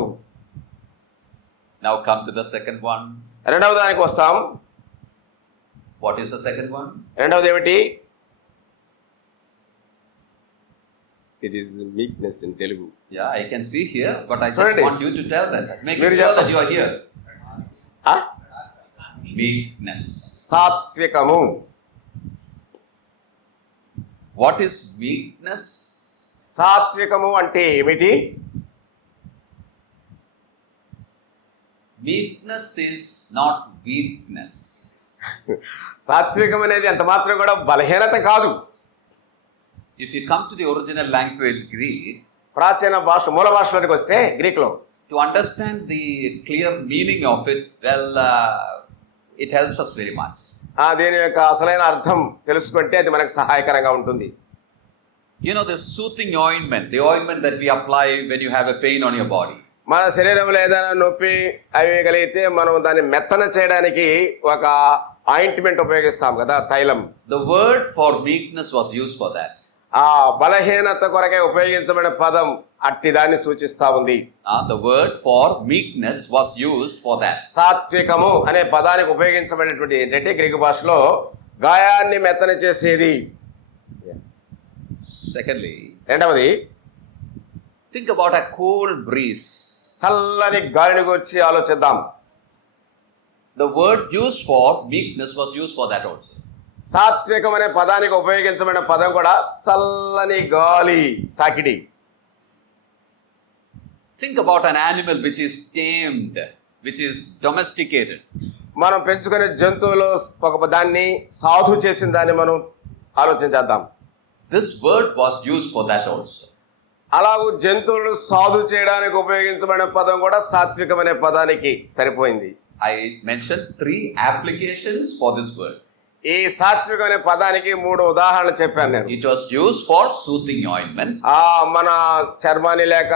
Now come to the second one. రెండవ దానికి వస్తాం. What is the second one? రెండవది ఏమిటి? It is meekness in Telugu. Yeah, I can see here, but I just Sorry. want you to tell that. Make Very sure good. that you are here. Meekness. సాత్వికము. What is meekness? సాత్వికము అంటే ఏమిటి? Meekness is not weakness. సాత్వికం అనేది ఎంత మాత్రం కూడా బలహీనత కాదు. If you come to the original language Greek, ప్రాచీన భాష మూల భాషలోనికి వస్తే గ్రీకులో to understand the clear meaning of it, well, it helps us very much. దీని యొక్క అసలైన అర్థం తెలుసుకుంటే అది మనకు సహాయకరంగా ఉంటుంది. You know, the soothing ointment, the ointment that we apply when you have a pain on your body. మన శరీరంలో ఏదైనా నొప్పి అవి కలిగితే మనం దాన్ని మెత్తన చేయడానికి ఒక ఆయింట్మెంట్ ఉపయోగిస్తాం కదా, తైలం. The word for meekness was used for that. ఆ బలహీనత కొరకే ఉపయోగించబడిన పదం అట్టి దాన్ని సూచిస్తా ఉంది. The word for meekness was used for that. సాత్వికము అనే పదానికి ఉపయోగించబడినటువంటి ఏంటంటే గ్రీకు భాషలో గాయాన్ని మెత్తన చేసేది. Secondly, రెండవది, think about a cool breeze. చల్లని గాలిని గురించి ఆలోచిద్దాం. The word used for meekness was used for that also. సాత్వికం అనే పదానికి ఉపయోగించబడిన పదం కూడా చల్లని గాలి, తాకిడి. Think about an animal which is tamed, which is domesticated. మనం పెంచుకునే జంతువులు ఒక దాన్ని సాధు చేసిన దాన్ని మనం ఆలోచించేద్దాం. This word was used for that also. అలాగూ జంతువులను సాధు చేయడానికి ఉపయోగించబడిన పదం కూడా సాత్వికం అనే పదానికి సరిపోయింది. I mentioned 3 applications for this word. ఈ సాత్వికం అనే పదానికి 3 ఉదాహరణలు చెప్పాను నేను. It was used for soothing ointment. మన చర్మాన్ని లేక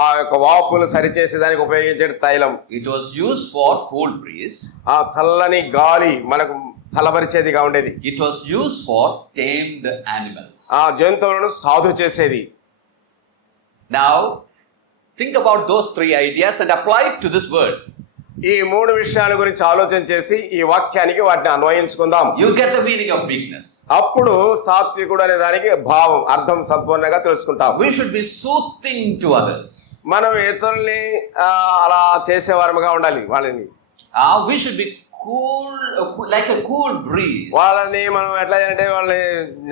ఆ యొక్క వాపులు సరిచేసే దానికి ఉపయోగించే తైలం. It was used for cool breeze. ఆ చల్లని గాలి మనకు చల్లబరిచేదిగా ఉండేది. It was used for tamed animals. ఆ జంతువులను సాధు చేసేది. Now, think about those 3 ideas and apply it to this word. ఈ 3 విషయాల గురించి ఆలోచన చేసి ఈ వాక్యానికి వాటిని అన్వయించుకుందాం. You get the meaning of meekness. అప్పుడు సాత్వికుడు అనే దానికి భావం, అర్థం సంపూర్ణంగా తెలుసుకుంటాం. We should be soothing to others. మనం ఇతరుల్ని అలా చేసేవారముగా ఉండాలి. వాళ్ళని We should be cool, like a cool breeze. వాళ్ళని మనం ఎట్లా అంటే వాళ్ళని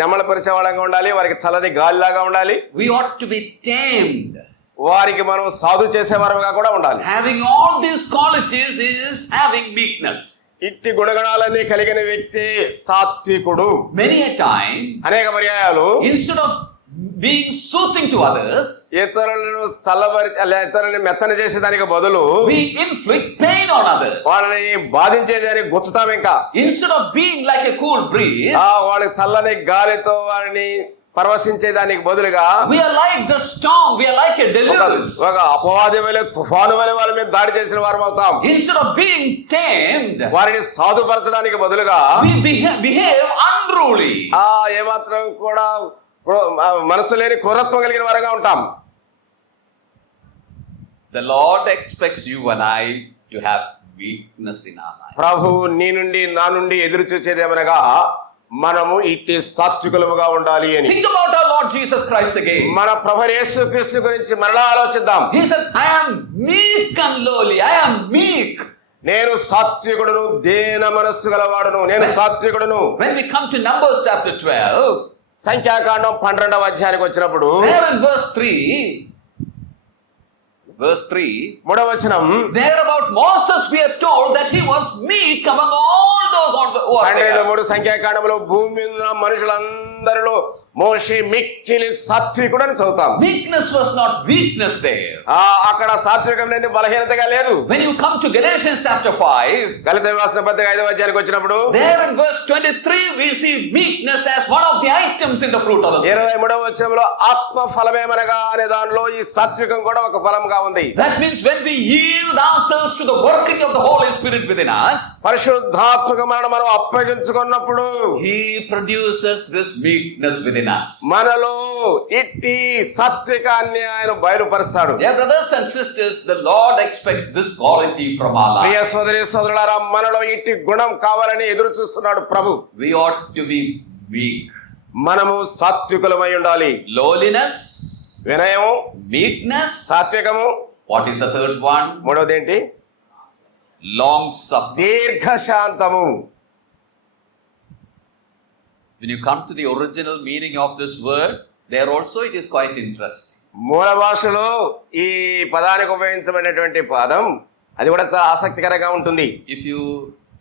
నెమలపరిచే వాళ్ళగా ఉండాలి. వారికి చల్లని గాలిలాగా ఉండాలి. We ought to be tamed. వారికి మనం సాధు చేసేవారముగా కూడా ఉండాలి. Having all these qualities is having meekness. ఇట్టి గుణగణాలన్నీ కలిగిన వ్యక్తి సాత్వికుడు. Many a time, అనేక పర్యాయాలు instead of being soothing to others, ఇతరులను ఇతరులని మెత్తన చేసేదానికి బదులు we inflict pain on others. వాళ్ళని బాధించేదానికి గుచ్చుతాం. ఇంకా Instead of being like a cool breeze, వాళ్ళకి చల్లని గాలితో వారిని పరవశించేదానికి బదులుగా we are like the storm, we are like a deluge. ఒక అపవాది వలె, తుఫాను వలె వాళ్ళ మీద దాడి చేసిన వారం అవుతాం. Instead of being tamed, వారిని సాధుపరచడానికి బదులుగా we behave unruly. ఏమాత్రం కూడా మనసు లేని క్రూరత్వం కలిగిన వారుగా ఉంటాం. The Lord expects you and I to have weakness in our life. ప్రభు నీ నుండి నా నుండి ఎదురు చూచేదేమనగా మనము ఇట్టి సాత్వికులముగా ఉండాలి అని. Think about our Lord Jesus Christ again. మన ప్రభు యేసుక్రీస్తు గురించి మరలా ఆలోచిద్దాం. He said, I am meek and lowly. I am meek. నేను సాత్వికుడును, దీన మనస్సు గలవాడును, నేను సాత్వికుడును. When we come to Numbers chapter 12, సంఖ్యాకాండం 12వ అధ్యాయానికి వచ్చినప్పుడు there in verse 3, 3వ వచనం, there about Moses we are told that he was meek among all those who are there. 12:3 సంఖ్యాకాండంలో భూమి మీద ఉన్న మనుషులందరూ అందరిలో మోషే మిక్కిలి సాత్వికుడు అని చదువుతాం. Weakness was not weakness there. అక్కడ సాత్వికం అనేది బలహీనతగా లేదు. When you come to Galatians chapter 5, గలతీయులకు రాసిన పత్రిక 5వ అధ్యాయానికి వచ్చినప్పుడు there in verse 23 we see meekness as one of the items in the fruit of the Spirit. 23వ వచనంలో ఆత్మ ఫలమేమనగా అనే దానిలో ఈ సాత్వికం కూడా ఒక ఫలంగా ఉంది. That means when we yield ourselves to the working of the Holy Spirit within us, పరిశుద్ధాత్మక మనం అప్పగించుకున్నప్పుడు He produces this meekness within us. మనలో ఇట్టి సాత్వికాన్ని ఆయన బయలుపరుస్తాడు. Dear brothers and sisters, the Lord expects this quality from our life. ప్రియ సోదరి సోదరులారా, మనలో ఇట్టి గుణం కావాలని ఎదురు చూస్తున్నాడు ప్రభు. We ought to be meek. మనము సాత్వికులమై ఉండాలి. Lowliness, వినయము, meekness. సాత్వికము. What is the third one? మూడవది ఏంటి? Long suffering. దీర్ఘశాంతము. When you come to the original meaning of this word, there also it is quite interesting. మూల భాషలో ఈ పదానికి ఉపయోగించబడినటువంటి పదం అది కూడా చాలా ఆసక్తికరంగా ఉంటుంది. If you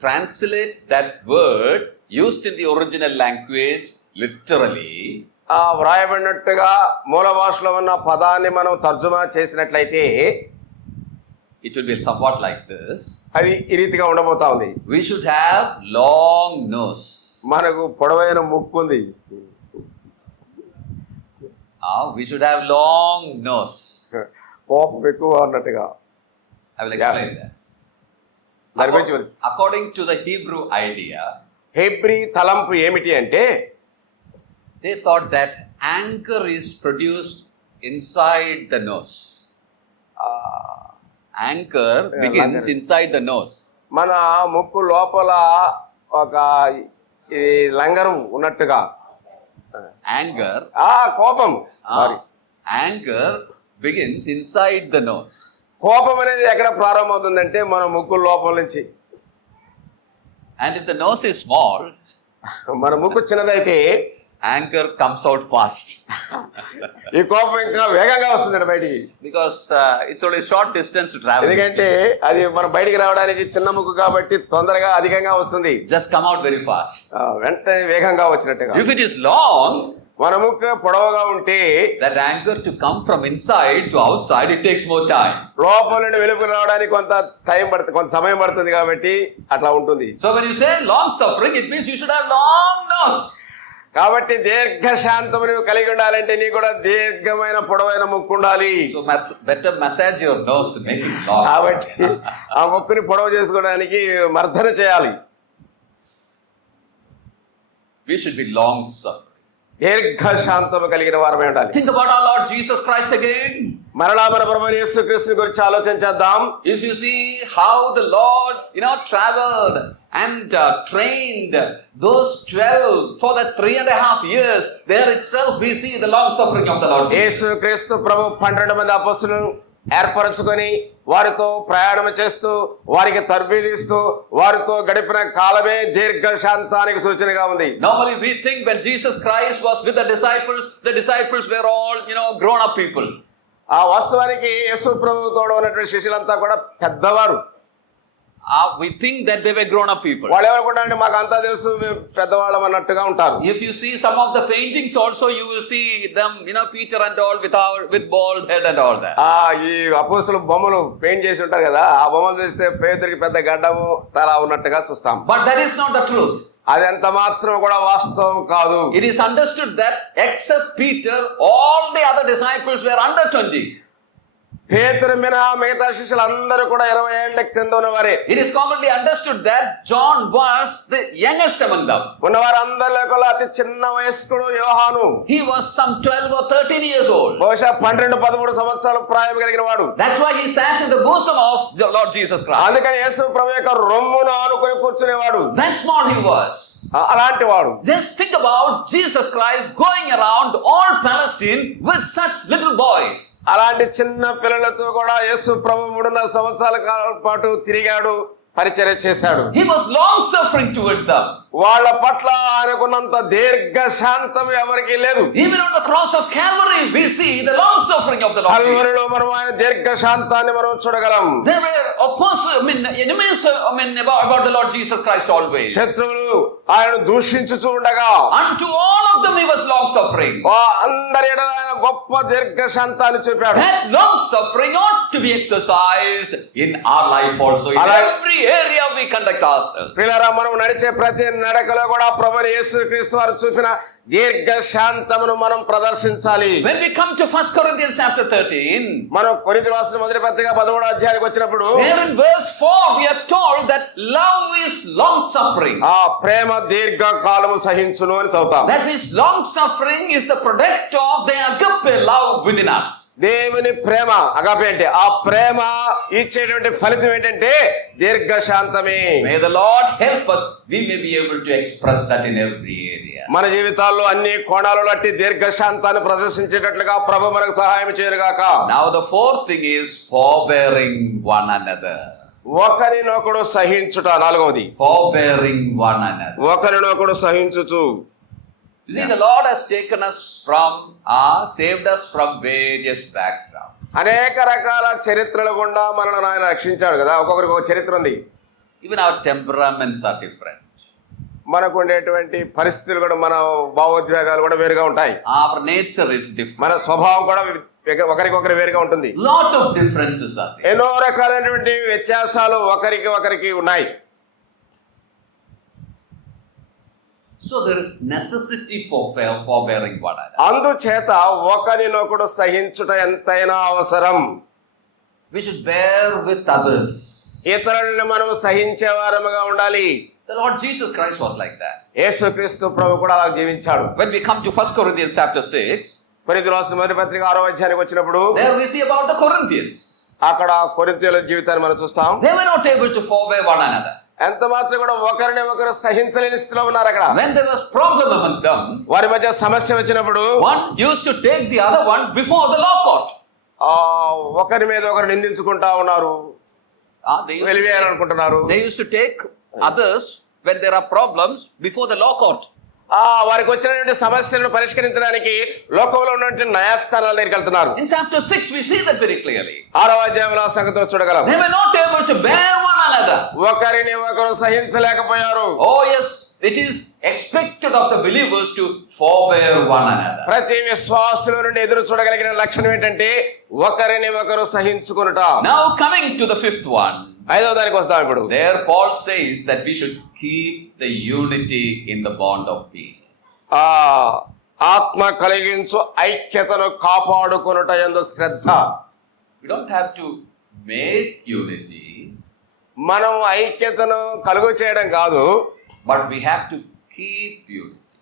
translate that word used in the original language literally, వ్రాయబడినట్టుగా మూల భాషలో ఉన్న పదాన్ని మనం తర్జుమా చేసినట్లయితే it will be somewhat like this. అది ఈ రీతిగా ఉండబోతా ఉంది. We should have long nose. మనకు పొడవైన ముక్కు ఉంది. We should have long nose. కోపం ఎక్కువ అన్నట్టుగా. I will explain that. దాని గురించి According to the Hebrew idea, Hebrew తలంపు ఏమిటి అంటే they thought that anger is produced inside the nose. Anger begins inside the nose. మన ముక్కు లోపల ఒక ఈ లంగరం ఉన్నట్టుగా. Anger. కోపం. Sorry. Anger begins inside the nose. కోపం అనేది ఎక్కడ ప్రారంభమవుతుందంటే మన ముక్కు లోపల నుంచి. And if the nose is small, మన ముక్కు చిన్నదైతే anger comes out fast. ఈ కోపం ఇంకా వేగంగా వస్తుంది బయటికి. Because it's only a short distance to travel. ఎందుకంటే అది మనం బయటికి రావడానికి చిన్న ముక్కు కాబట్టి తొందరగా అధికంగా వస్తుంది. Just come out very fast. వెంటనే వేగంగా వచ్చినట్టుగా. If it is long, మన ముక్కు పొడవుగా ఉంటే that anger to come from inside to outside, it takes more time. లోపల నుండి వెలుపల రావడానికి కొంత సమయం పడుతుంది కాబట్టి అట్లా ఉంటుంది. So when you say long suffering, it means you should have long nose. కాబట్టి దీర్ఘశాంతము నువ్వు కలిగి ఉండాలంటే నీ కూడా దీర్ఘమైన పొడవైన ముక్కు ఉండాలి. So better massage your nose to make it long. కాబట్టి ఆ ముక్కుని పొడవు చేసుకోవడానికి మర్దన చేయాలి. We should be long suffering. దీర్ఘశాంతము కలిగిన వారమై ఉండాలి. Think about our Lord Jesus Christ again. మరలా మన ప్రభువైన యేసుక్రీస్తుని గురించి ఆలోచించేద్దాం. If you see how the Lord, traveled and trained those 12 for the 3.5 years, there itself we see the long suffering of the Lord. యేసుక్రీస్తు ప్రభు 12 మంది అపొస్తలులను ఏర్పరచుకొని వారితో ప్రయాణం చేస్తూ వారికి తర్బీదిస్తూ వారితో గడిపిన కాలమే దీర్ఘశాంతానికి సూచనగా ఉంది. Normally we think when Jesus Christ was with the disciples were all, grown up people. వాస్తవానికి యేసు ప్రభువుతో ఉన్నటువంటి శిష్యులంతా కూడా పెద్దవారు. We think that they were grown up people. వాళ్ళు ఏమనుకుంటారంటే మాకు అంతా తెలుసు పెద్దవాళ్ళం అన్నట్టుగా ఉంటారు. If you see some of the paintings also, you will see them, Peter and all with bald head and all that. ఈ అపోస్తలు బొమ్మలు పెయింట్ చేసి ఉంటారు కదా, ఆ బొమ్మలు చూస్తే పేతురికి పెద్ద గడ్డము తల ఉన్నట్టుగా చూస్తాం. But that is not the truth. అది ఎంత మాత్రం కూడా వాస్తవం కాదు. It is understood that except Peter, all the other disciples were under 20. పేతురు మినహా మిగతా శిష్యులందరూ కూడా 20 ఏళ్ల కింద ఉన్నవారే. It is commonly understood that John was the youngest among them. ఉన్నవారందరిలో కూడా అతి చిన్న వయస్కుడు యోహాను. He was some 12 or 13 years old. బహుశా 12-13 సంవత్సరాల ప్రాయం కలిగిన వాడు. That's why he sat in the bosom of the Lord Jesus Christ. అందుకని యేసు ప్రభు యొక్క రొమ్మును ఆనుకొని కూర్చునేవాడు. That small he was. అలాంటి వాడు. Just think about Jesus Christ going around all Palestine with such little boys. అలాంటి చిన్న పిల్లలతో కూడా యేసు ప్రభు 3.5 సంవత్సరాల పాటు తిరిగాడు, పరిచర్య చేశాడు. He was long suffering toward them. వాళ్ళ పట్ల ఆయనకున్నంత దీర్ఘ శాంతం ఎవరికి లేదు. Even on the cross of Calvary we see the long suffering of the Lord. కల్వరిలో మనం ఆయన దీర్ఘ శాంతాన్ని మనం చూడగలం. There were enemies about the Lord Jesus Christ always. శత్రువులు ఆయన దూషించుచూ ఉండగా unto all of them he was long suffering. అందరి ఎడల ఆయన గొప్ప దీర్ఘశాంతాన్ని చూపాడు. That long suffering ought to be exercised in our life also, in every area we conduct ourselves. ప్రియులారా, మనం నడిచే ప్రతి నడకలో కూడా ప్రభువైన యేసుక్రీస్తు వారు చూపిన దీర్ఘశాంతమును మనం ప్రదర్శించాలి. When we come to 1 Corinthians chapter 13, మనం కొరింథీ రాసిన మొదటి పత్రిక 13వ అధ్యాయానికి వచ్చినప్పుడు there in verse 4 we are told that love is long suffering. ఆ ప్రేమ దీర్ఘకాలము సహించును అని చదువుతాం. That means long suffering is the product of the agape love within us. దేవుని ప్రేమ అగాపే అంటే ఆ ప్రేమ ఇచ్చేటువంటి ఫలితం ఏంటంటే దీర్ఘశాంతమే. May the Lord help us, we may be able to express that in every area. మన జీవితాల్లో అన్ని కోణాలు బట్టి దీర్ఘశాంతాన్ని ప్రదర్శించేటట్లుగా ప్రభు మనకు సహాయం చేయనుగాక. Now the fourth thing is forbearing one another. ఒకరినొకడు సహించుట. నాలుగవది Forbearing one another. ఒకరినొకడు సహించుచు. You see, the Lord has taken us from, saved us from various backgrounds. అనేక రకాల చరిత్రల గుండా మనల్ని ఆయన రక్షించాడు కదా. ఒక్కొక్కరికి ఒక చరిత్ర ఉంది. Even our temperaments are different. మనకు ఉండేటువంటి పరిస్థితులు కూడా, మన భావోద్వేగాలు కూడా వేరుగా ఉంటాయి. Our nature is different. మన స్వభావం కూడా ఒకరికొకరు వేరుగా ఉంటుంది. Lot of differences are there. ఎన్నో రకాలైనటువంటి వ్యత్యాసాలు ఒకరికి ఉన్నాయి. So there is necessity for forbearing one another. అందుచేత ఒకరినొకడు సహించుట ఎంతైనా అవసరం. We should bear with others. ఇతరులను మనం సహించే వారముగా ఉండాలి. The Lord Jesus Christ was like that. యేసుక్రీస్తు ప్రభు కూడా అలా జీవించాడు. When we come to 1 Corinthians chapter 6, కొరింథీ రాసిన మొదటి పత్రిక 6వ అధ్యాయానికి వచ్చినప్పుడు there we see about the Corinthians. అక్కడ కొరింథీయుల జీవితాన్ని మనం చూస్తాం. They were not able to forbear one another. ఎంత మాత్రం కూడా ఒకరిని ఒకరు సహించలేని స్థితిలో ఉన్నారు అక్కడ. When there was problem among them, వారి మధ్య సమస్య వచ్చినప్పుడు one used to take the other one before the law court. ఒకరి మీద ఒకరు నిందించుకుంటా ఉన్నారు, వెలివేయాలనుకుంటున్నారు. They used to take others when there are problems before the law court. వారికి వచ్చినటువంటి సమస్యలను పరిష్కరించడానికి లోకంలో ఉన్నటువంటి న్యాయస్థానాల దగ్గరికి వెళ్తున్నారు. In chapter 6 we see that very clearly. 6వ అధ్యాయంలో ఆ సంగతిని చూడగలం. They were not able to bear one another. ఒకరిని ఒకరు సహించలేకపోయారు. Oh yes, it is expected of the believers to forbear one another. ప్రతి విశ్వాసుల నుండి ఎదురు చూడగలిగిన లక్షణం ఏంటంటే ఒకరిని ఒకరు సహించుకొనుట. Now coming to the fifth one. 5వ దానికి వస్తాం ఇప్పుడు. There Paul says that we should keep the unity in the bond of peace. ఆత్మ కలిగించు ఐక్యతను కాపాడుకొనుట యందు శ్రద్ధ. We don't have to make unity, మనం ఐక్యతను కలుగు చేయడం కాదు, but we have to keep unity.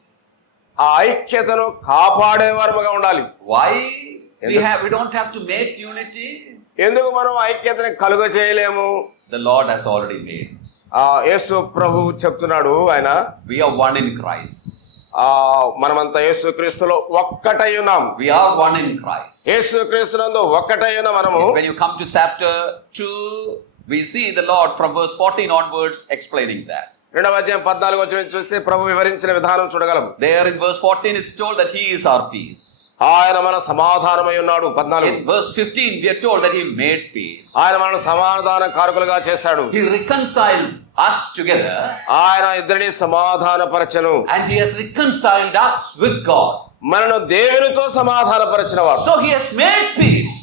ఆ ఐక్యతను కాపాడేవారముగా ఉండాలి. Why we don't have to make unity? ఎందుకు మనం ఐక్యతను కలుగ చేయలేము? The Lord has already made. యేసు ప్రభువు చెప్తున్నాడు, ఆయన We are one in Christ. మనమంతా యేసుక్రీస్తులో ఒక్కటై ఉన్నాం. We are one in Christ. యేసుక్రీస్తునందు ఒక్కటై ఉన్న మనము. When you come to chapter 2, we see the Lord from verse 14 onwards explaining that. 2వ అధ్యాయం 14 వచ్చిన చూస్తే ప్రభు వివరించిన విధానం చూడగలం. There in verse 14 it's told that he is our peace. ఆయన మన సమాధానమై ఉన్నాడు. 14. In verse 15 we are told that he made peace. ఆయన మనల్ని సమాధాన కారకులుగా చేశాడు. He reconciled us together. ఆయన ఇద్దరిని సమాధానపరచెను. And he has reconciled us with God. మనను దేవునితో సమాధానపరచినవాడు. So he has made peace.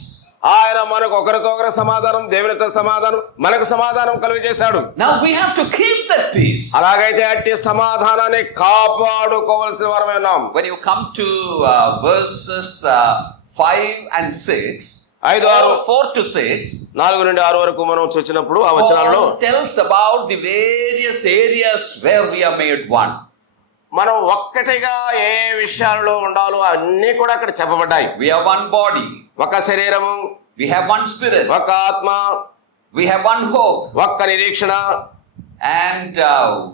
ఆయన మనకు ఒకరితో ఒకరు సమాధానం, దేవునితో సమాధానం, మనకు సమాధానం కలుగ చేశాడు. Now we have to keep that peace. అలాగైతే అట్టి సమాధానాన్ని కాపాడుకోవాల్సిన వారమై ఉన్నాం. When you come to verses 5 and 6, 4 to 6, 4 నుండి 6 వరకు మనం చూసినప్పుడు ఆ వచనాలలో Paul tells about the various areas where we are made one. మనం ఒక్కటిగా ఏ విషయాలలో ఉండాలో అన్ని కూడా అక్కడ చెప్పబడ్డాయి. We are one body. ఒక శరీరము. We have one spirit. ఒక ఆత్మ. We have one hope. ఒక్క నిరీక్షణ. And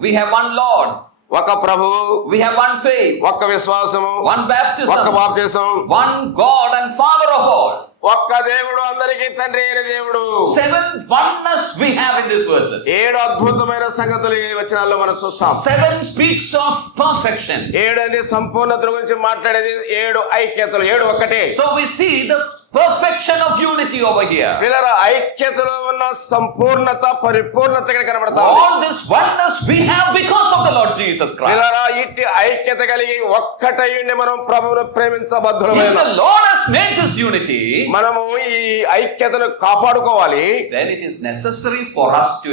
we have one Lord. ఒక ప్రభువు. We have one faith. ఒక్క విశ్వాసము. One baptism. ఒక్క బాప్తిసం. One God and Father of all. ఒక్క దేవుడు, అందరికీ తండ్రి అయిన దేవుడు. 7 oneness we have in these verses. 7 అద్భుతమైన సంగతులు ఈ వచనాల్లో మనం చూస్తాం. 7 speaks of perfection. 7 అనేది సంపూర్ణత గురించి మాట్లాడేది. 7 ఐక్యతలు, 7 ఒక్కటే. So we see the perfection of unity over here. పిల్లల ఐక్యతలో ఉన్న సంపూర్ణత పరిపూర్ణత ఇక్కడ కనబడతా ఉంది. All this oneness we have because of the Lord Jesus Christ. పిల్లల ఇట్టి ఐక్యత కలిగి ఒక్కటై ఉండి మనం ప్రభువును If ప్రేమించబద్ధులమైన the Lord has made this unity, మనము ఈ ఐక్యతను కాపాడుకోవాలి. then it is necessary for us to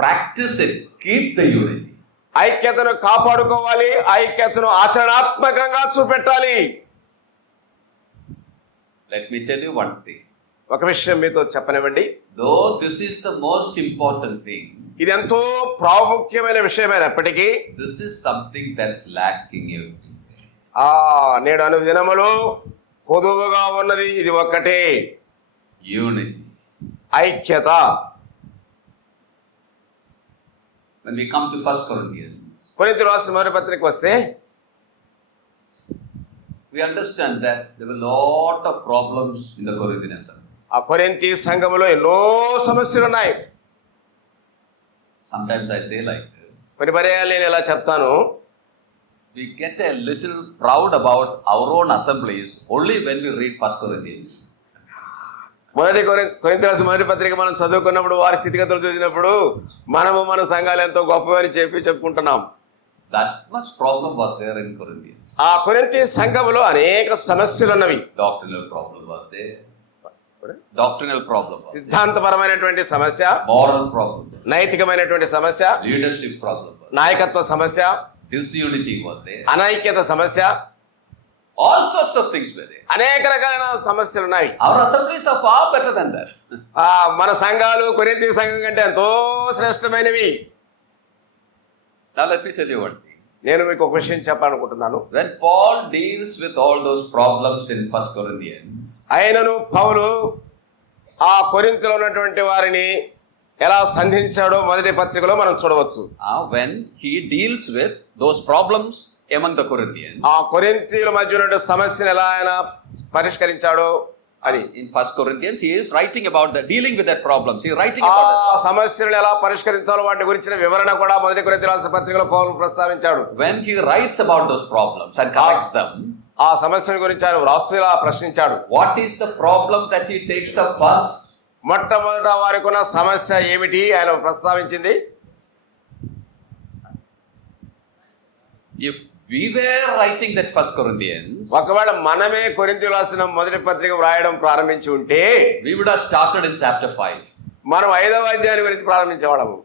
practice it, keep the unity. ఐక్యతను కాపాడుకోవాలి, ఐక్యతను ఆచరణాత్మకంగా చూపెట్టాలి. Let me tell you one thing. ఒక విషయం మీతో చెప్పనివ్వండి. Though this is the most important thing, ఇది ఎంతో ప్రాముఖ్యమైన విషయమైనప్పటికీ this is something that's lacking everywhere. నేడు అను దినములో పొదువుగా ఉన్నది ఇది ఒక్కటే, Unity. ఐక్యత. When we come to 1 Corinthians, కొరింథీయులకు రాసిన మొదటి పత్రిక వస్తే we understand that there were a lot of problems in the Corinthian assembly. ఆ కొరింథీ సంఘములో ఎన్నో సమస్యలు ఉన్నాయి. Sometimes I say like this, కొన్ని పర్యాయాలు నేను ఇలా చెప్తాను, we get a little proud about our own assemblies only when we read 1 Corinthians. కొరింథీయులకు రాసిన మొదటి పత్రిక మనం చదువుకున్నప్పుడు వారి స్థితిగతులు చూసినప్పుడు మనము మన సంఘాలు ఎంతో గొప్పవని చెప్పుకుంటున్నాం. That much problem was there in Corinthians. ఆ కొరింథీ సంఘములో అనేక సమస్యలు ఉన్నవి. Doctrinal problem was there. Doctrinal problem was there. సిద్ధాంతపరమైనటువంటి సమస్య, Moral problem was there. నైతికమైనటువంటి సమస్య, Leadership problem was there. నాయకత్వ సమస్య, Disunity was there. అనైక్యత సమస్య, All sorts of things were there. అనేక రకాలైన సమస్యలు ఉన్నాయి. Our assemblies are far better than that. మన సంఘాలు కొరింథీ సంఘం కంటే ఎంతో శ్రేష్టమైనవి. Now let me tell you one thing. నేను మీకు ఒక విషయం చెప్పాలనుకుంటున్నాను. When Paul deals with all those problems in 1 Corinthians, ఆయనను పౌలు ఆ కొరింథీలో ఉన్నటువంటి వారిని ఎలా సంధించాడో మొదటి పత్రికలో మనం చూడవచ్చు. when he deals with those problems among the Corinthians, ఆ కొరింథీయుల మధ్య ఉన్న సమస్యను ఎలా ఆయన పరిష్కరించాడో అది in 1 Corinthians he is writing about the dealing with that problems. He is writing about ఆ that. సమస్యలను ఎలా పరిష్కరించాలో వాటి గురించిన వివరణ కూడా మొదటి కొరింథీ రాసిన పత్రికలో పౌలు ప్రస్తావించాడు. When he writes about those problems and corrects them, ఆ సమస్యల గురించి ఆయన వ్రాస్తూ ఇలా ప్రశ్నించాడు. what is the problem that he takes up first? మొట్టమొదట వారికి ఉన్న సమస్య ఏమిటి ఆయన ప్రస్తావించింది. If we were writing that 1 Corinthians, ఒకవేళ మనమే కొరింథీయులకు రాసిన మొదటి పత్రిక వ్రాయడం ప్రారంభించి ఉంటే we would have started in chapter 5. మనం 5వ అధ్యాయం గురించి ప్రారంభించేవాళ్ళము.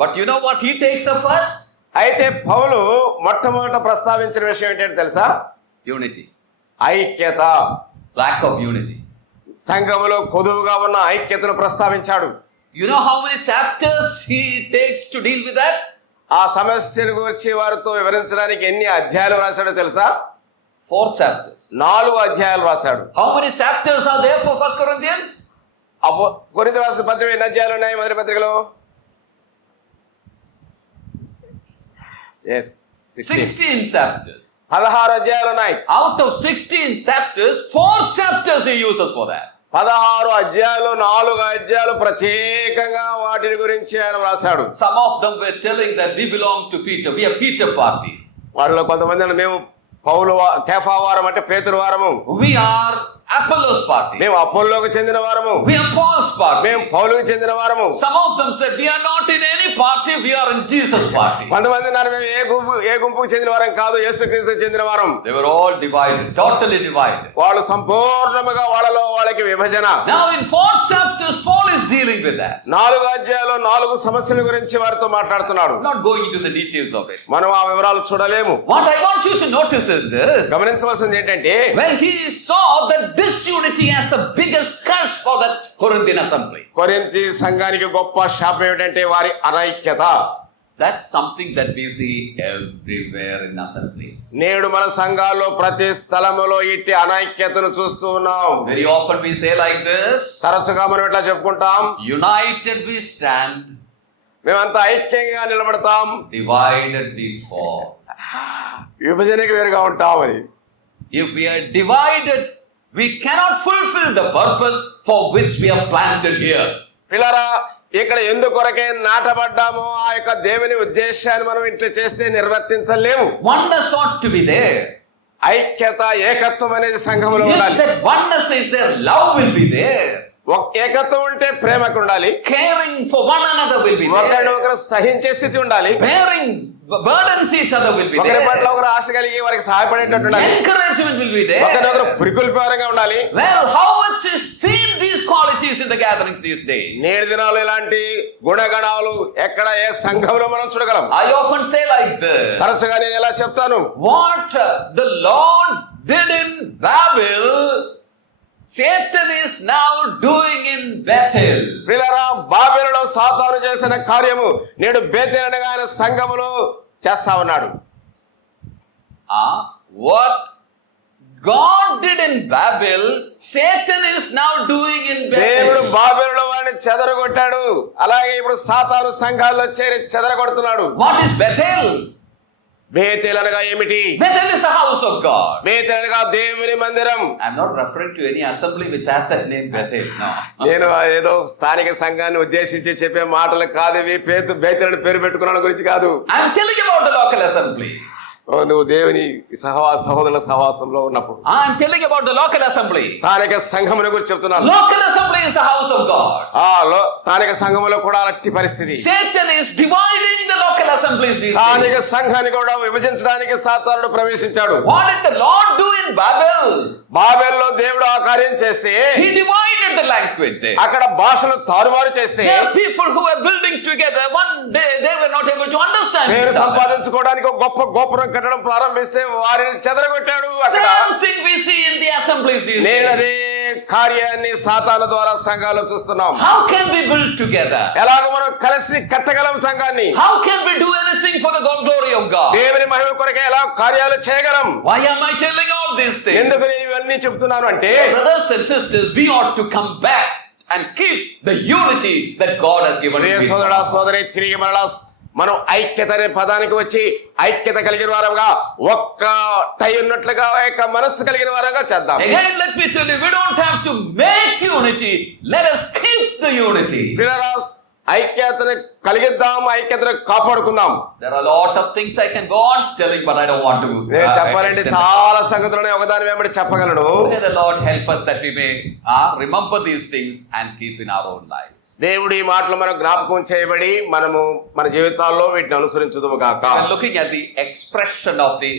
But you know what he takes up first? అయితే పౌలు మొట్టమొదట ప్రస్తావించిన విషయం ఏంటంటే తెలుసా? Unity. ఐక్యత. Lack of unity. సంఘములో కొదువుగా ఉన్న ఐక్యతను ప్రస్తావించాడు. You know how many chapters he takes to deal with that? ఆ సమస్యను గురించి వారితో వివరించడానికి ఎన్ని అధ్యాయాలు రాశాడో తెలుసా? 4 chapters. 4 అధ్యాయాలు రాశాడు. How many chapters are there for 1 Corinthians? కొరింథీ రాసిన పత్రిక ఎన్ని అధ్యాయాలు ఉన్నాయి మొదటి పత్రికలో? 16 chapters. 16 అధ్యాయాలు ఉన్నాయి. Out of 16 chapters, 4 chapters he uses for that. 16 అధ్యాయాలు 4 అధ్యాయాలు ప్రత్యేకంగా వాటిని గురించి ఆయన రాశాడు. Some of them were telling that we belong to Peter. We are Peter party. వాళ్ళలో కొంతమంది మేము పౌలు కేఫా వారం అంటే పేతురు వారము, We are Apollos party. మేము అపోల్లోకి చెందిన వారము, We are Paul's party. మేము పౌలుకి చెందిన వారము. Some of them said we are not in any party. We are in Jesus party. కొంతమంది అన్నారు మేము ఏ గుంపుకు చెందిన వారం కాదు, యేసుక్రీస్తుకు చెందిన వారం. They were all divided, totally divided. వాళ్ళు సంపూర్ణముగా వాళ్ళకి విభజన. Now in 4 chapters, Paul is dealing with that. 4 అధ్యాయాలు 4 సమస్యల గురించి వారితో మాట్లాడుతున్నాడు. I'm not going into the details of it. మనం ఆ వివరాలు చూడలేము. What I want you to notice is this. గమనించవలసింది ఏంటంటే When he saw that disunity as the biggest curse for the Corinthian assembly. కొరింథీ సంఘానికి గొప్ప శాపం ఏమిటంటే వారి అనైక్యత. That's something that we see everywhere in assemblies. నేడు మన సంఘాల్లో ప్రతి స్థలములో ఇట్టి అనైక్యతను చూస్తూ ఉన్నాం. Very often we say like this. తరచుగా మనం ఇట్లా చెప్పుకుంటాం, United we stand, మేమంతా ఐక్యంగా నిలబడతాం, divided we fall. విభజనకి వేరుగా ఉంటామని. If we are divided, we cannot fulfill the purpose for which we are planted here. పిల్లరా, ఇక్కడ ఎందుకొరకే నాటబడ్డామో ఆ యొక్క దేవుని ఉద్దేశాన్ని మనం ఇట్లా చేస్తే నిర్వర్తించలేము. Oneness ought to be there. ఐక్యత, ఏకత్వం అనేది సంఘంలో If ఉండాలి. that oneness is there, love will be there. ఏకత్వం ఉంటే ప్రేమకు ఉండాలి. Caring for one another will be ఒకరిని there. ఒకరు సహించే స్థితి ఉండాలి. Bearing burdens each other will be ఒకరి పట్ల there. ఒకరు ఆశ కలిగి వారికి సహాయపడేటట్టు ఉండాలి. Encouragement will be there. ఒకరినొకరు పురికొల్పేవారంగా ఉండాలి. Well, how much is seen these qualities in the gatherings these days? నేటి దినాలు ఇలాంటి గుణగణాలు ఎక్కడ ఏ సంఘంలో మనం చూడగలం? I often say like this. తరచుగా నేను ఎలా చెప్తాను, What the Lord did in Babel, Satan is now doing in Bethel. ప్రియులారా, బాబెలులో సాతాను చేసిన కార్యము నేడు బేతేలు అనగా ఆయన సంఘములో చేస్తా ఉన్నాడు. What God did in Babel, Satan is now doing in దేవుడు Bethel. బాబెలులో వాడిని చెదరగొట్టాడు, అలాగే ఇప్పుడు సాతాను సంఘాల్లో చేరి చెదరగొడుతున్నాడు. What is Bethel? బేతేలు అనగా ఏమిటి? Bethel is the house of God. బేతేలు అనగా దేవుని మందిరం. I'm not referring to any assembly which has that name Bethel. No. నేను ఏదో స్థానిక సంఘాన్ని ఉద్దేశించి చెప్పే మాటలు కాదు ఇవి. బేతేలు పేరు పెట్టుకున్న గురించి కాదు. I'm telling you about the local assembly. నువ్వు దేవుని సహోదరుల సహవాసంలో ఉన్నప్పుడు I'm telling you about the local assembly. స్థానిక సంఘముల గురించి చెప్తున్నాను. Local assembly is the house of God. స్థానిక సంఘములో కూడా అలాంటి పరిస్థితి. Satan is dividing the local assemblies these days. స్థానిక సంఘాన్ని కూడా విభజించడానికి సాతానుడు ప్రవేశించాడు. What did the Lord do in Babel? బాబెల్లో దేవుడు ఆ కార్యం చేస్తే He divided the language there. అక్కడ భాషలు తారుమారు చేస్తే There are people who were building together. One day they were not able to understand పేరు each other. సంపాదించుకోవడానికి ఒక గొప్ప గోపురం కట్టడం ప్రారంభిస్తే వారిని చెదరగొట్టాడు. అక్కడ Same thing we see in the assemblies these నేను days. అదే కార్యాన్ని సాతాను ద్వారా సంఘాలు చూస్తున్నాం. How can we build together? ఎలాగో మనం కలిసి కట్టగలం సంఘాన్ని? How can we do anything for the glory of God? దేవుని మహిమ కొరకే ఎలా కార్యాలు చేయగలం? Why am I telling all these things? ఎందుకు నేను ఇవన్నీ చెప్తున్నాను అంటే, Brothers and sisters, we ought to come back and keep the unity that God has given Priya to సోదరా us. సోదరి, తిరిగి మరలా మనం ఐక్యత అనే పదానికి వచ్చి ఐక్యత కలిగిన వారంగా, ఒక్క టై ఉన్నట్లుగా ఒక మనస్సు కలిగిన వారంగా చేద్దాం. Again, let me tell you, we don't have to make unity. Let us keep the unity. ప్రియులారా, ఐక్యతను కలిగిద్దాం, ఐక్యతను కాపాడుకుందాం. There are a lot of things I can go on telling, but I don't want to. నేను చెప్పాలంటే extend it. చాలా సంగతులను ఒకదాని వెంబడి చెప్పగలను. May the Lord help us that we may remember these things and keep in our own lives. దేవుడి మాటలు మనం జ్ఞాపకం చేయబడి మనము మన జీవితాల్లో వీటిని అనుసరించుదుము గాక. We are looking at the expression of the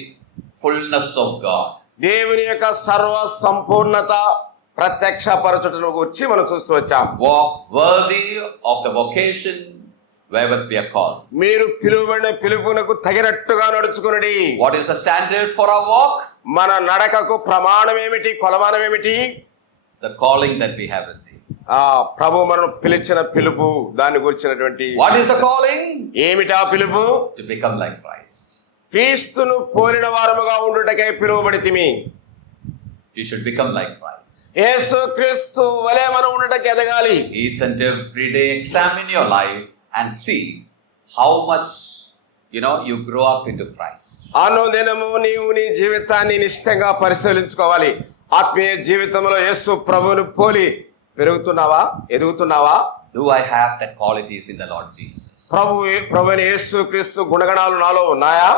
fullness of God. దేవుని యొక్క సర్వ సంపూర్ణత ప్రత్యక్షపరచుటను గురించి మనం చూస్తూ వచ్చాం. Walk worthy of the vocation wherewith we are called. మీరు పిలువబడిన పిలుపునకు తగినట్టుగా నడుచుకునుడి. What is the standard for our walk? మన నడకకు ప్రమాణం ఏమిటి, కొలమానం ఏమిటి? The calling that we have received. ప్రభు మనం పిలిచిన పిలుపు, దాన్ని గురించినటువంటి What is the calling? ఏమిటా పిలుపు? To become like Christ. క్రీస్తును పోలిన వారముగా ఉండుటకై పిలువబడితిమి. You should become like Christ. యేసు క్రీస్తు వలె మనం ఉండుటకు ఎదగాలి. Each and every day examine your life and see how much you grow up into Christ. అనుదినము నీవు నీ జీవితాన్ని నిశ్చితంగా పరిశీలించుకోవాలి. ఆత్మీయ జీవితంలో యేసు ప్రభువును పోలి పెరుగుతున్నావా, ఎదుగుతున్నావా? Do I have that qualities in the Lord Jesus? ప్రభువైన యేసు క్రీస్తు గుణగణాలు నాలో ఉన్నాయా?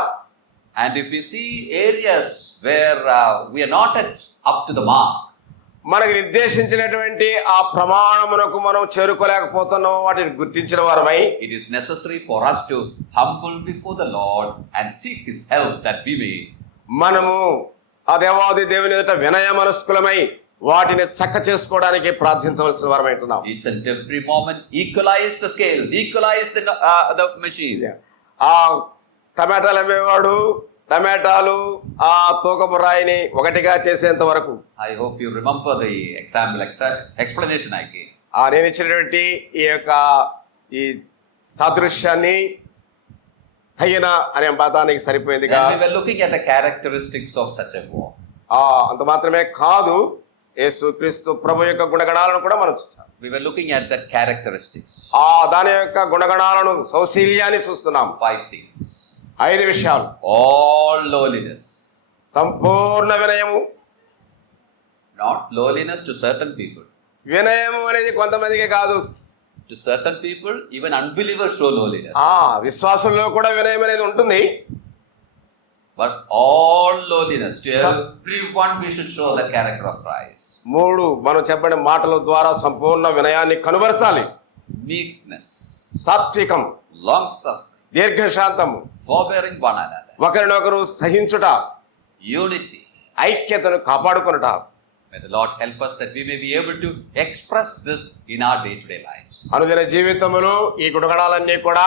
And if we see areas where we are not up to the mark, మనకు నిర్దేశించినటువంటి ఆ ప్రమాణమునకు మనం చేరుకోలేకపోతున్నాం, వాటిని గుర్తించిన వారమై it is necessary for us to humble before the Lord and seek His help that we may. మనము ఆ దేవాది దేవుని ఎదుట వినయ మనస్కులమై వాటిని చక్క చేసుకోవడానికి ప్రార్థించవలసిన వారమై ఉంటున్నాం. Each and every moment equalize the scales, equalize the machine. ఆ టమాటాలు అమ్మేవాడు టమాటాలు ఆ తూకపు రాయిని ఒకటిగా చేసేంత వరకు. I hope you remember the explanation I gave. నేను ఇచ్చినటువంటి ఈ సాదృశ్యాన్ని తగిన అనే పదానికి సరిపోయిందిగా. And we were looking at the characteristics of such a walk. అంత మాత్రమే కాదు, యేసు క్రీస్తు ప్రభు యొక్క గుణగణాలను కూడా మనం చూస్తాం. We were looking at the characteristics. దాని యొక్క గుణగణాలను, సౌశీల్యాన్ని చూస్తున్నాం. 5 things. 5 విషయాలు. All lowliness. సంపూర్ణ వినయము. Not lowliness to certain people. వినయము అనేది కొంతమందికి కాదు. To certain people, even unbelievers show lowliness. విశ్వాసుల్లో కూడా వినయం అనేది ఉంటుంది. but all lowliness. To everyone we should show the character of Christ. 3 మనం చెప్పిన మాటల ద్వారా సంపూర్ణ వినయాన్ని కనుబరచాలి. Meekness, సాత్వికం, long-suffering, దీర్ఘశాంతము, forbearing one another, ఒకరినొకరు సహించుట, unity. ఐక్యతను కాపాడుకొనుట. May the Lord help us that we may be able to express this in our day-to-day lives. అనుదిన జీవితంలో ఈ గుణగణాలన్నీ కూడా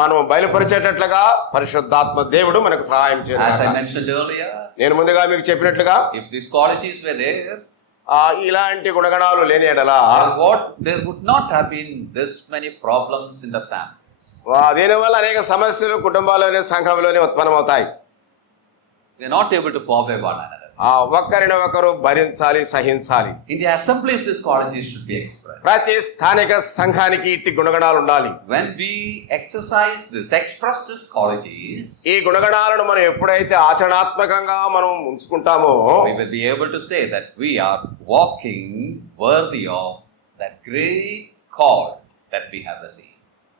మనం బయలుపరిచేటట్లుగా పరిశుద్ధాత్మ దేవుడు మనకు సహాయం As I చేయాలి. mentioned earlier, నేను ముందుగా మీకు చెప్పినట్లుగా if these qualities were there, ఇలాంటి గుణగణాలు లేని ఎడలా there would not have been this many problems in the family. దీనివల్ల అనేక సమస్యలు కుటుంబాల్లోనే సంఘంలోనే ఉత్పన్నమవుతాయి. We are not able to forbear one another. ఒకరిని ఒకరు భరించాలి, సహించాలి. In the assemblies, these qualities should be expressed. ప్రతి స్థానిక సంఘానికి ఇట్టి గుణగణాలు ఉండాలి. When we exercise this, express these qualities, ఈ గుణగణాలను మనం ఎప్పుడైతే ఆచరణాత్మకంగా మనం ఉంచుకుంటామో we will be able to say that we are walking worthy of that great call that we have received.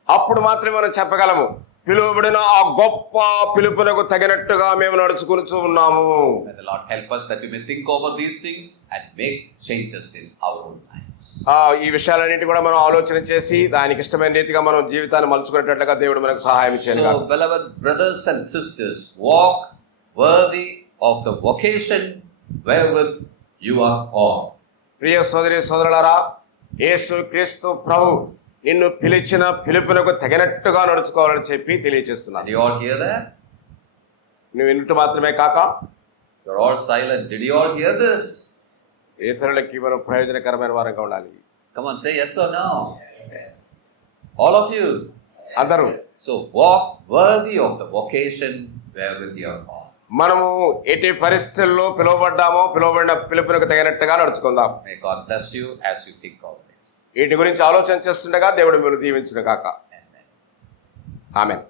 అప్పుడు మాత్రమే మనం చెప్పగలము, పిలువబడిన ఆ గొప్ప పిలుపునకు తగినట్టుగా మేము నడుచుకుంటూ ఉన్నాము. May the Lord help us that we may think over these things and make changes in our own lives. ఈ విషయాలన్నింటి కూడా మనం ఆలోచన చేసి దానికి ఇష్టమైన రీతిగా మనం జీవితాన్ని మలుచుకునేటట్లుగా దేవుడు మనకు సహాయం చేయాలి. So, beloved brothers and sisters, walk worthy of the vocation wherewith you are called. ప్రియ సోదరి సోదరులారా, యేసు క్రీస్తు ప్రభు నిన్ను పిలిచిన పిలుపునకు తగినట్టుగా నడుచుకోవాలని చెప్పి తెలియజేస్తున్నాను. Did you all hear that? నువ్వు వింటూ మాత్రమే కాక You're all silent. Did you all hear this? ఇతరులకి మనం ప్రయోజనకరమైన వారంగా ఉండాలి. Come on, say yes or no. All of you. అందరూ So walk worthy of the vocation wherewith you are called. మనము ఎట్టి పరిస్థితుల్లో పిలువబడ్డామో పిలువబడిన పిలుపునకు తగినట్టుగా నడుచుకుందాం. May God bless you as you think of it. వీటి గురించి ఆలోచన చేస్తుండగా దేవుడు మిమ్మల్ని దీవించును గాక. Amen. ఆమేన్.